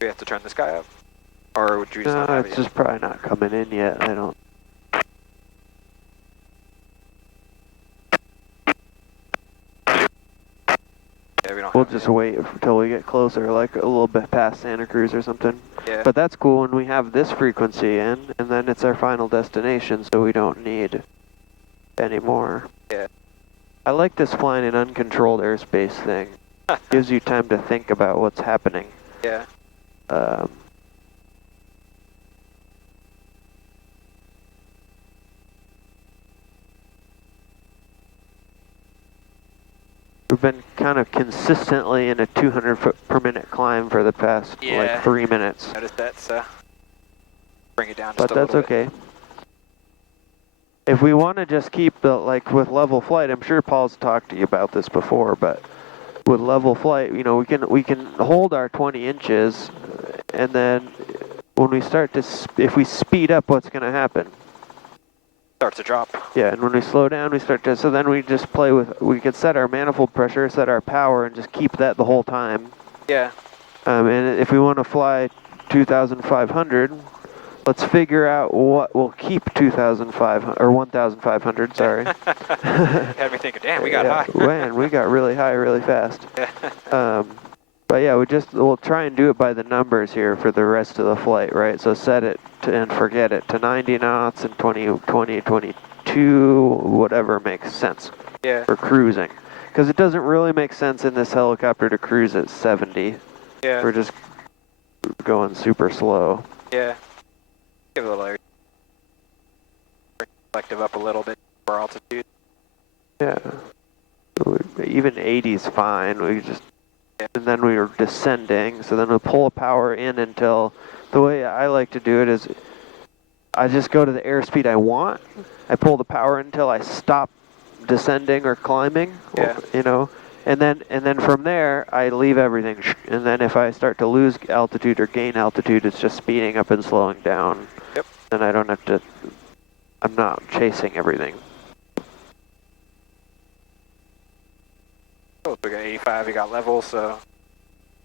we have to turn this guy up, or would you just not have it's it just probably not coming in yet. I don't. Yeah, we don't. We'll just wait until we get closer, like a little bit past Santa Cruz or something. Yeah. But that's cool when we have this frequency in, and then it's our final destination, so we don't need any more. Yeah. I like this flying in uncontrolled airspace thing. Gives you time to think about what's happening. Yeah. We've been kind of consistently in a 200 foot per minute climb for the past like 3 minutes. Notice that, so bring it down just But a that's little bit. okay. If we want to just keep the, like with level flight, I'm sure Paul's talked to you about this before, but with level flight, you know, we can hold our 20 inches, and then when we start to, if we speed up, what's going to happen? Starts to drop. Yeah, and when we slow down, we start to, so then we just play with, we can set our manifold pressure, set our power, and just keep that the whole time. Yeah. And if we want to fly 2,500, let's figure out what will keep 2,500, or 1,500, sorry. Had me thinking, damn, we got high. Man, we got really high really fast. But yeah, we'll try and do it by the numbers here for the rest of the flight, right? So set it and forget it to 90 knots and 20, 22, whatever makes sense for cruising. Because it doesn't really make sense in this helicopter to cruise at 70. Yeah. We're just going super slow. Yeah. Give it a little air. Bring collective up a little bit for altitude. Yeah. Even 80 is fine. We just, and then we were descending, so then we pull power in until, the way I like to do it is, I just go to the airspeed I want. I pull the power until I stop descending or climbing. You know, and then from there I leave everything. And then if I start to lose altitude or gain altitude, it's just speeding up and slowing down. Yep. Then I don't have to. I'm not chasing everything. Oh, we got 85. We got level, so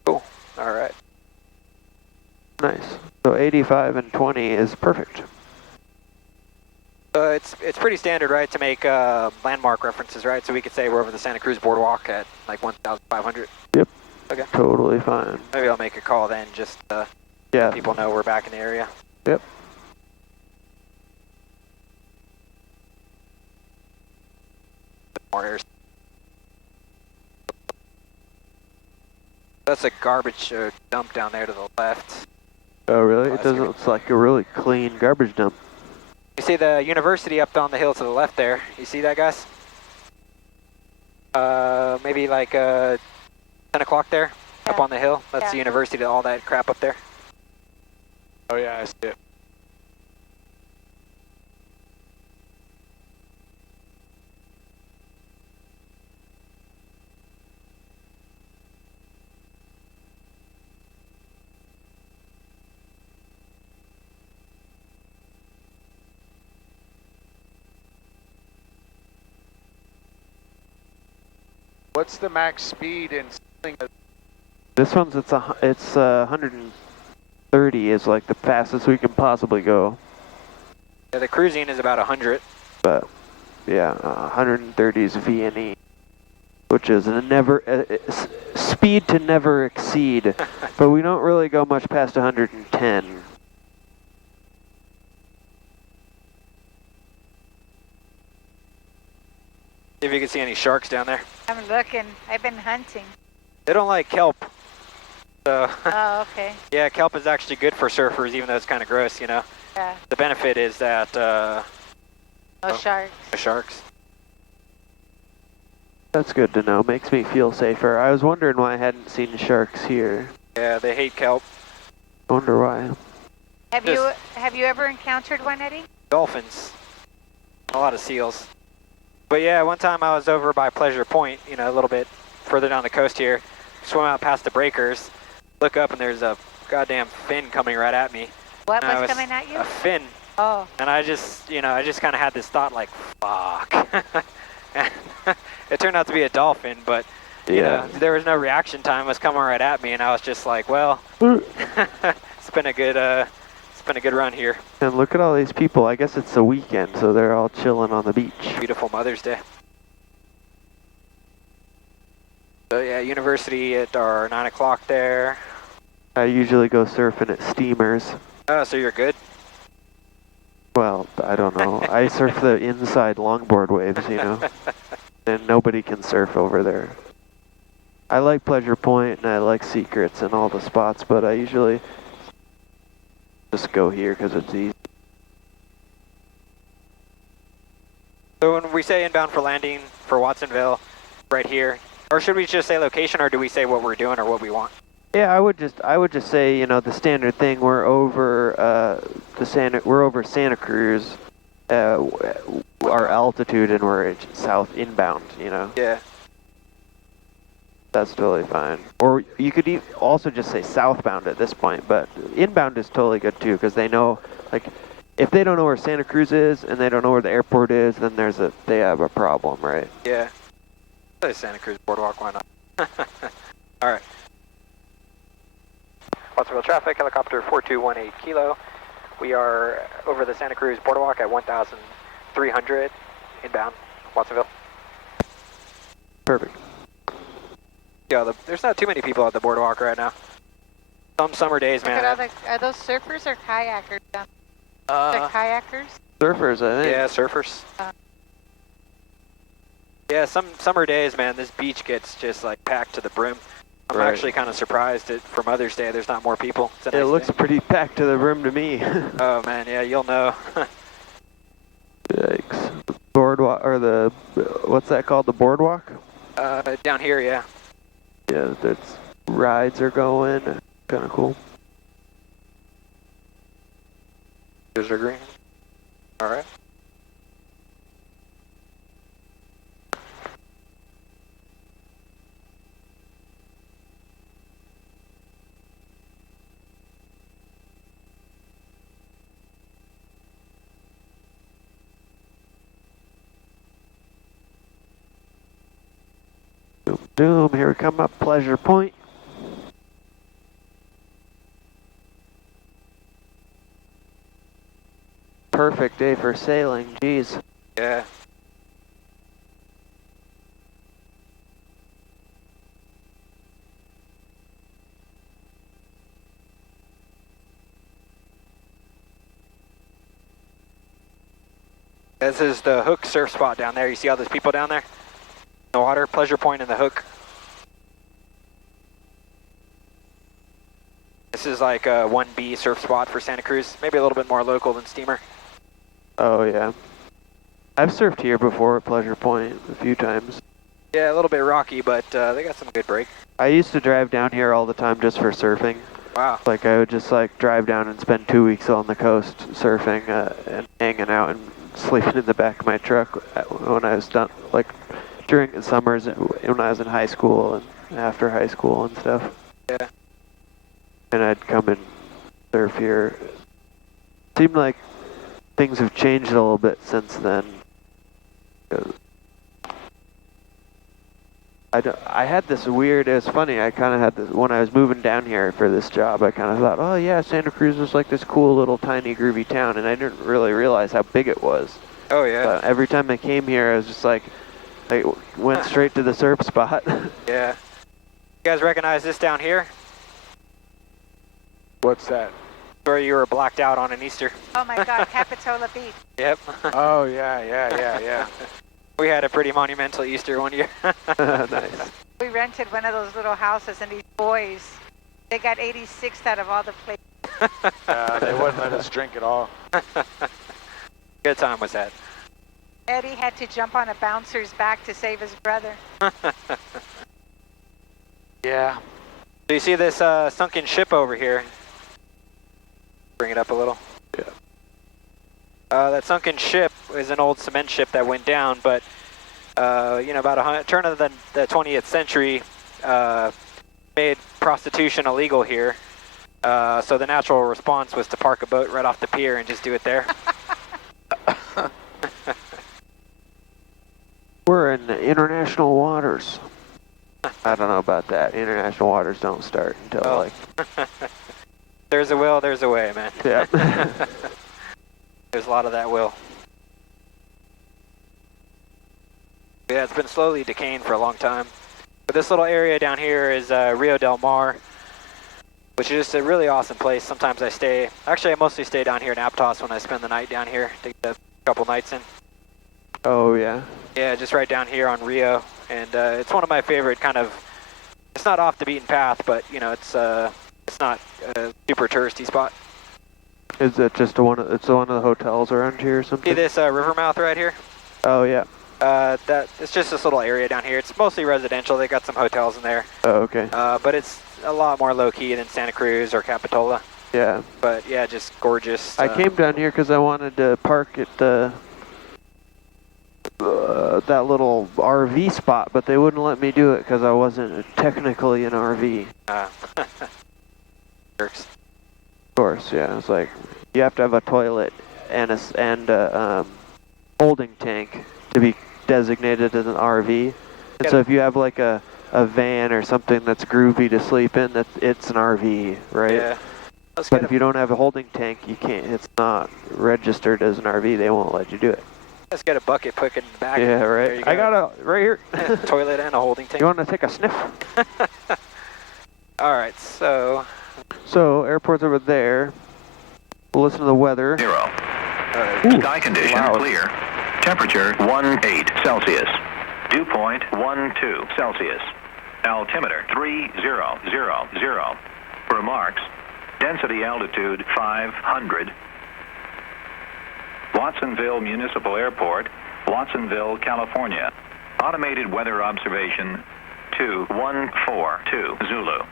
cool. All right. Nice. So 85 and 20 is perfect. It's pretty standard, right, to make landmark references, right? So we could say we're over the Santa Cruz boardwalk at like 1,500. Yep. Okay. Totally fine. Maybe I'll make a call then, just yeah. let people know we're back in the area. Yep. More air. That's a garbage dump down there to the left. Oh, really? It doesn't. It's like a really clean garbage dump. You see the university up on the hill to the left there? You see that, guys? Maybe like 10 o'clock there, up on the hill. That's the university, all that crap up there. Oh yeah, I see it. What's the max speed in Singelis? This one's it's 130 is like the fastest we can possibly go. Yeah, the cruising is about 100. But yeah, 130 is VNE, which is a speed to never exceed. But we don't really go much past 110. See if you can see any sharks down there. I'm looking. I've been hunting. They don't like kelp. So Oh, okay. yeah, kelp is actually good for surfers, even though it's kind of gross, you know. Yeah. The benefit is that No sharks. no sharks. That's good to know. Makes me feel safer. I was wondering why I hadn't seen sharks here. Yeah, they hate kelp. Wonder why. Have you ever encountered one, Eddie? Dolphins. A lot of seals. But yeah, one time I was over by Pleasure Point, you know, a little bit further down the coast here. Swim out past the breakers, look up, and there's a goddamn fin coming right at me. What And was coming at you? A fin. Oh. And I just kind of had this thought like, fuck. And it turned out to be a dolphin, but you know, there was no reaction time. It was coming right at me, and I was just like, well, it's been a good run here. And look at all these people. I guess it's the weekend, so they're all chilling on the beach. Beautiful Mother's Day. So yeah, university at our 9 o'clock there. I usually go surfing at steamers. Oh, so you're good? Well, I don't know. I surf the inside longboard waves, you know, and nobody can surf over there. I like Pleasure Point and I like Secrets and all the spots, but I usually just go here because it's easy. So when we say inbound for landing for Watsonville, right here, or should we just say location, or do we say what we're doing or what we want? Yeah, I would just say, you know, the standard thing. We're over Santa Cruz, our altitude, and we're south inbound. You know. Yeah. That's totally fine. Or you could also just say southbound at this point, but inbound is totally good too, because they know, like, if they don't know where Santa Cruz is and they don't know where the airport is, then they have a problem, right? Yeah. Say Santa Cruz Boardwalk, why not? All right. Watsonville traffic, helicopter 4218 Kilo. We are over the Santa Cruz Boardwalk at 1,300 inbound, Watsonville. Perfect. Yeah, there's not too many people at the boardwalk right now. Some summer days, man. Are those surfers or kayakers? They're kayakers? Surfers, I think. Yeah, surfers. Yeah, some summer days, man, this beach gets just like packed to the brim. I'm actually kind of surprised that for Mother's Day there's not more people. It's a nice looks day. pretty packed to the brim to me. Oh man, yeah, you'll know. Yikes. Boardwalk, or what's that called? The boardwalk? Down here, yeah. Yeah, that's rides are going. Kind of cool. Yours are green. All right. Doom, here we come up, Pleasure Point. perfect day for sailing, geez. Yeah. This is the Hook surf spot down there. You see all those people down there? In the water, pleasure point in the Hook. This is like a 1B surf spot for Santa Cruz. Maybe a little bit more local than Steamer. Oh, yeah. I've surfed here before at Pleasure Point a few times. Yeah, a little bit rocky, but they got some good break. I used to drive down here all the time just for surfing. Wow. Like, I would just, like, drive down and spend 2 weeks on the coast surfing and hanging out and sleeping in the back of my truck when I was done, like, during the summers when I was in high school and after high school and stuff. Yeah. And I'd come and surf here. Seemed like things have changed a little bit since then. I had this weird, it was funny, I kind of had this, when I was moving down here for this job, I kind of thought, oh yeah, Santa Cruz is like this cool little tiny groovy town, and I didn't really realize how big it was. Oh yeah. But every time I came here, I was just like, I went straight to the surf spot. Yeah. You guys recognize this down here? What's that? Where you were blacked out on an Easter. Oh my God, Capitola Beach. Yep. Oh, yeah. We had a pretty monumental Easter one year. Nice. We rented one of those little houses, and these boys, they got 86th out of all the places. They wouldn't let us drink at all. Good time was that. Eddie had to jump on a bouncer's back to save his brother. Yeah. Do you see this sunken ship over here? Bring it up a little. Yeah. That sunken ship is an old cement ship that went down, but you know, about turn of the 20th century, made prostitution illegal here. So the natural response was to park a boat right off the pier and just do it there. We're in international waters. I don't know about that. International waters don't start until like... There's a will, there's a way, man. Yeah. There's a lot of that will. Yeah, it's been slowly decaying for a long time. But this little area down here is Rio Del Mar, which is just a really awesome place. Sometimes I stay, actually I mostly stay down here in Aptos when I spend the night down here to get a couple nights in. Oh, yeah. Yeah, just right down here on Rio. And it's one of my favorite kind of, it's not off the beaten path, but you know, it's not a super touristy spot. Is that just it's one of the hotels around here or something? See this river mouth right here? Oh, yeah. It's just this little area down here. It's mostly residential. They got some hotels in there. Oh, okay. But it's a lot more low-key than Santa Cruz or Capitola. Yeah. But yeah, just gorgeous. I came down here because I wanted to park at that little RV spot, but they wouldn't let me do it because I wasn't technically an RV. Jerks. Of course, yeah. It's like you have to have a toilet and a holding tank to be designated as an RV. And so if you have like a van or something that's groovy to sleep in, it's an RV, right? Yeah. But if you don't have a holding tank, you can't. It's not registered as an RV. They won't let you do it. Let's get a bucket put in the back. Yeah, right. You go. I got a right here. Toilet and a holding tank. You want to take a sniff? All right, so airport's over there. We'll listen to the weather. 0. Ooh, Sky condition loud. clear. Temperature 18 Celsius. Dew point 12 Celsius. Altimeter 3000. Remarks. Density altitude 500. Watsonville Municipal Airport, Watsonville, California. Automated weather observation 2142 Zulu.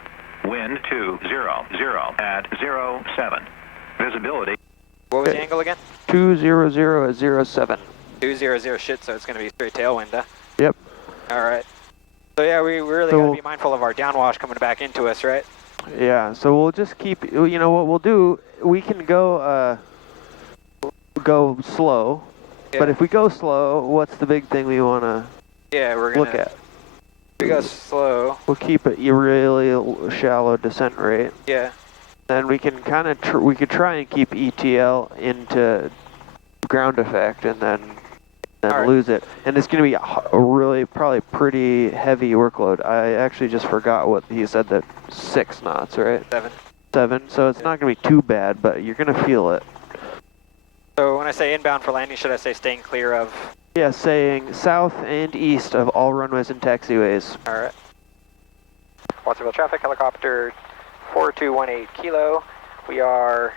Wind 200 at 07. Visibility. what was the angle again? 200 at 07. 200 shit, so it's going to be straight tailwind, huh? Yep. All right. So yeah, we really got to be mindful of our downwash coming back into us, right? Yeah, so we'll just keep, you know what we'll do, we can go slow, but if we go slow, what's the big thing we want to we're gonna look at? We go slow. We'll keep a really shallow descent rate. Yeah. Then we can kind of, we could try and keep ETL into ground effect and then Alright. lose it. And it's going to be a really, probably pretty heavy workload. I actually just forgot what he said, that 6 knots, right? 7. 7, so it's not going to be too bad, but you're going to feel it. So when I say inbound for landing, should I say staying clear of? Yeah, saying south and east of all runways and taxiways. Alright. Watsonville traffic, helicopter 4218 Kilo. We are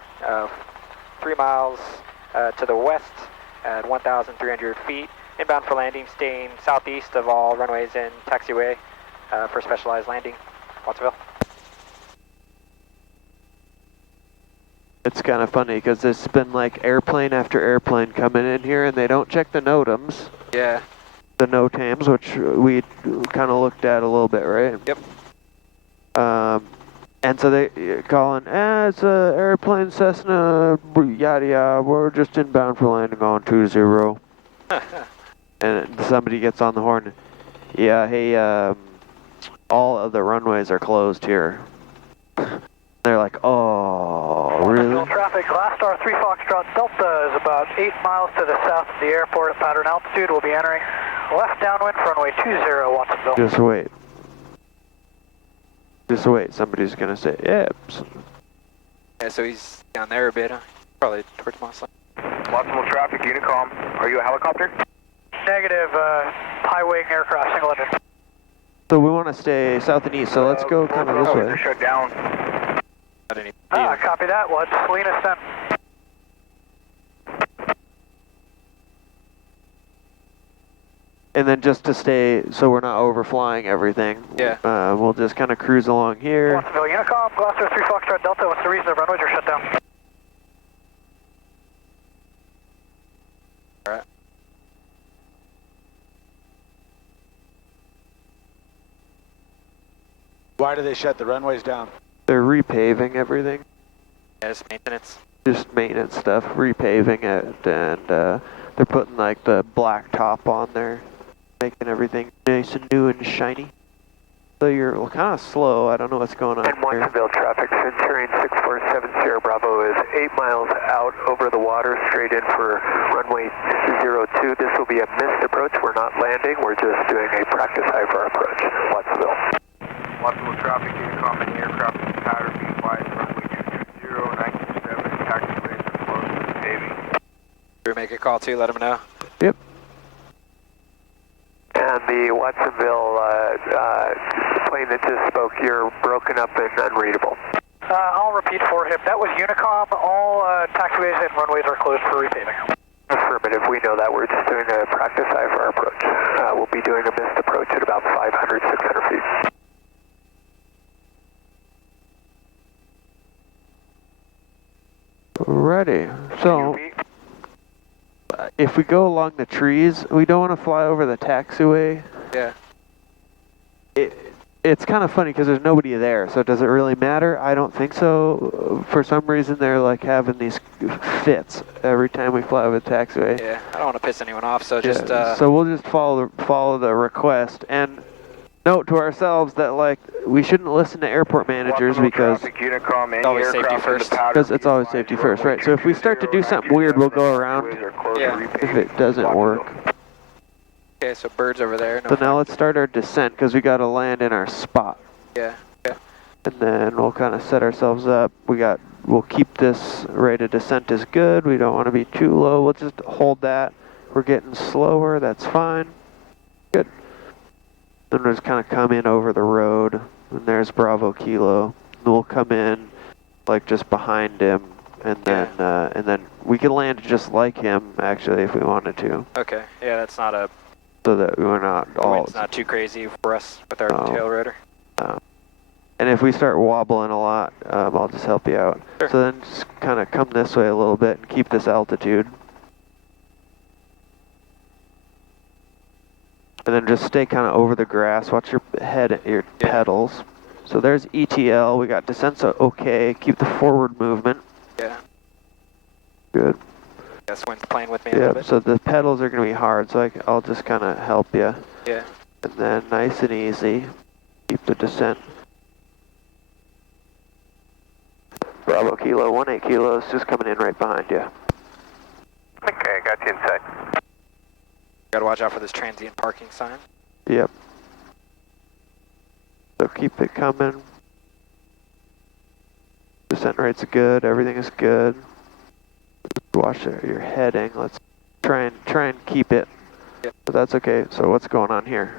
3 miles to the west at 1,300 feet. Inbound for landing, staying southeast of all runways and taxiway for specialized landing. Watsonville. It's kind of funny because there's been like airplane after airplane coming in here and they don't check the NOTAMs. Yeah. The NOTAMs, which we kind of looked at a little bit, right? Yep. And so they calling, it's a airplane Cessna, yada yada, we're just inbound for landing on 20. And somebody gets on the horn, yeah, hey, all of the runways are closed here. They're like, oh, really? Traffic, last R 3 Foxtrot Delta is about 8 miles to the south of the airport at pattern altitude. We'll be entering left downwind for runway 20, Watsonville. Just wait. Just wait, somebody's gonna say, yep. Yeah, so he's down there a bit, huh? Probably towards Moss Lake. Watsonville traffic, Unicom. Are you a helicopter? Negative, high wing aircraft, single engine. So we want to stay south and east, so let's go kind of this way. They're shut down. Copy that, let's lean us then. And then just to stay, so we're not overflying everything. Yeah. We'll just kind of cruise along here. Watsonville Unicom, Gloucester 3 Foxtrot Delta, what's the reason the runways are shut down? Alright. Why do they shut the runways down? They're repaving everything. Yeah, it's maintenance. Just maintenance stuff, repaving it, and they're putting like the black top on there, making everything nice and new and shiny. So you're kind of slow. I don't know what's going on And Watsonville traffic, Centurion 6470 Bravo is 8 miles out over the water, straight in for runway 02. This will be a missed approach. We're not landing. We're just doing a practice high for our approach. Watsonville. Watsonville traffic, Unicom and aircraft pattern be advised, runway 220, 927, taxiways are closed to paving. Should we make a call too, let him know? Yep. And the Watsonville plane that just spoke, you're broken up and unreadable. I'll repeat for him. That was Unicom. All taxiways and runways are closed for repaving. Affirmative, we know that. We're just doing a practice high for our approach. We'll be doing a missed approach at about 500, 600 feet. Alrighty. So, if we go along the trees, we don't want to fly over the taxiway. Yeah. It's kind of funny because there's nobody there, so does it really matter? I don't think so. For some reason, they're like having these fits every time we fly over the taxiway. Yeah, I don't want to piss anyone off, so just... So we'll just follow the request, and note to ourselves that like we shouldn't listen to airport managers because it's always safety first. Because it's always safety first, right? So if we start to do something weird, we'll go around. Yeah. If it doesn't work. Okay, so birds over there. No So now let's start our descent because we got to land in our spot. Yeah. Yeah. And then we'll kind of set ourselves up. We'll keep this rate of descent is good. We don't want to be too low. We'll just hold that. We're getting slower. That's fine. Good. Then we'll just kind of come in over the road. And there's Bravo Kilo. And we'll come in like just behind him. And then we can land just like him actually if we wanted to. Okay. Yeah, that's not a... So that we're not all... It's not too crazy for us with our tail rotor. And if we start wobbling a lot, I'll just help you out. Sure. So then just kind of come this way a little bit and keep this altitude. And then just stay kind of over the grass. Watch your head, your pedals. So there's ETL. We got descent, so okay. Keep the forward movement. Yeah. Good. That's wind's playing with me a little bit. So the pedals are going to be hard, so I'll just kind of help you. Yeah. And then nice and easy. Keep the descent. Bravo Kilo, 18 kilos, just coming in right behind you. Okay, got watch out for this transient parking sign. Yep. So keep it coming. Descent rate's good. Everything is good. Watch your heading. Let's try and keep it. Yep. But that's okay. So what's going on here?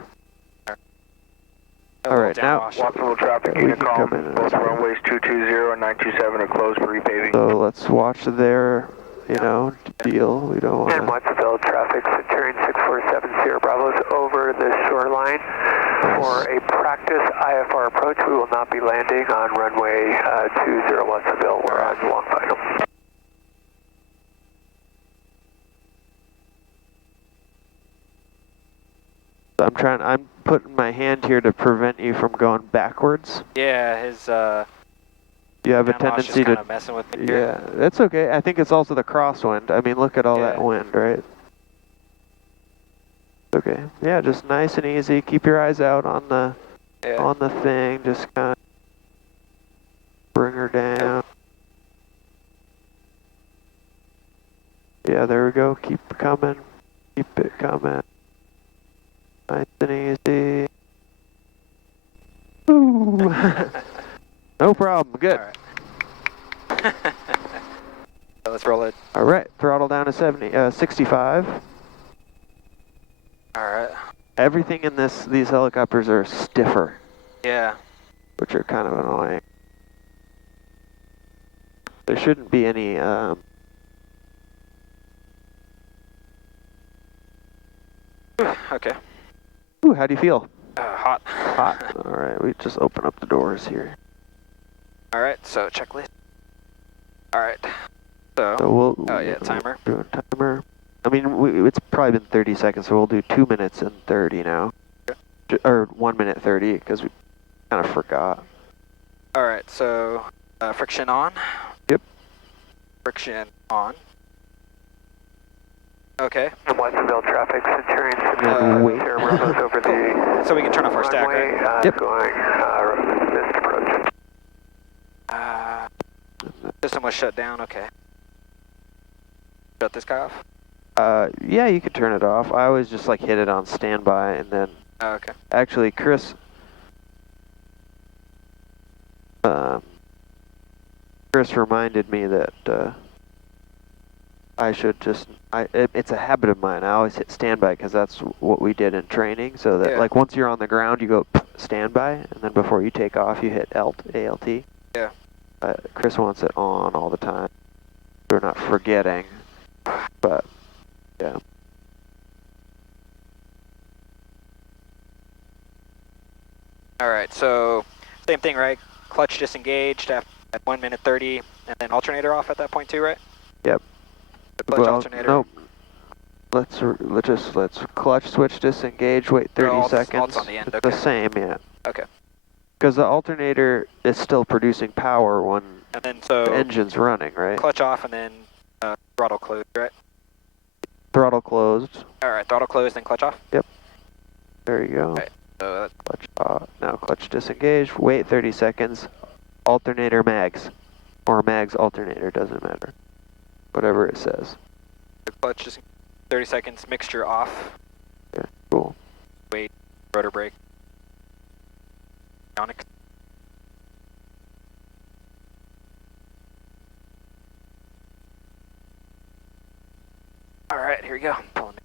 All right, now Walkable traffic we unit can call. come in. Both runways 220 and 927 are closed for repaving. So let's watch their, deal. We don't want to. And Watsonville traffic, Centurion 6470 Bravo's over the shoreline. For a practice IFR approach, we will not be landing on runway 20 Watsonville. We're on long final. I'm putting my hand here to prevent you from going backwards. Yeah, his You have a down loss tendency just to. kinda messing with me here. Yeah, that's okay. I think it's also the crosswind. I mean, look at all that wind, right? Okay. Yeah, just nice and easy. Keep your eyes out on the thing. Just kind of bring her down. Yeah, there we go. Keep it coming. Keep it coming. Nice and easy. Ooh. No problem. Good. All right. So let's roll it. All right. Throttle down to 65. All right. Everything in these helicopters are stiffer. Yeah. Which are kind of annoying. There shouldn't be any. Okay. Ooh, how do you feel? Hot. Hot. All right, we just open up the doors here. All right, so checklist. All right. So we'll timer. Doing timer. I mean, it's probably been 30 seconds, so we'll do 2 minutes and 30 now. Okay. Or 1 minute 30, because we kind of forgot. All right, so friction on. Yep. Friction on. Okay. And Watsonville traffic, Centurion wait. Bravo's over the So we can turn off our stack, runway, right? Yep. Going missed approach. System was shut down. Okay. Shut this guy off. Yeah, you can turn it off. I always just like hit it on standby, and then Okay. actually Chris reminded me that I should just it's a habit of mine. I always hit standby because that's what we did in training, so that like once you're on the ground you go standby, and then before you take off you hit ALT. Yeah. Chris wants it on all the time. We're not forgetting, but yeah. All right, so same thing, right? Clutch disengaged at 1 minute 30, and then alternator off at that point too, right? Yep. The clutch alternator. Nope. Let's clutch switch disengage. Wait 30 seconds. Alt's on the end. It's Okay. the same, yeah. Okay. Because the alternator is still producing power when And then so the engine's running, right? clutch off and then throttle closed, right? Throttle closed. All right, throttle closed, then clutch off. Yep. There you go. Right. So Clutch off. Now clutch disengage. Wait 30 seconds. Alternator mags. Or mags alternator, doesn't matter. Whatever it says. the clutch just 30 seconds, mixture off. Yeah, cool. Wait, rotor brake. Ionic. All right, here we go. Pulling.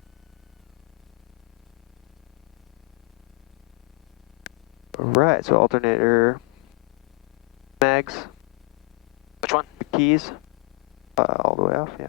All right, so alternator mags. Which one? Keys. All the way off, yeah.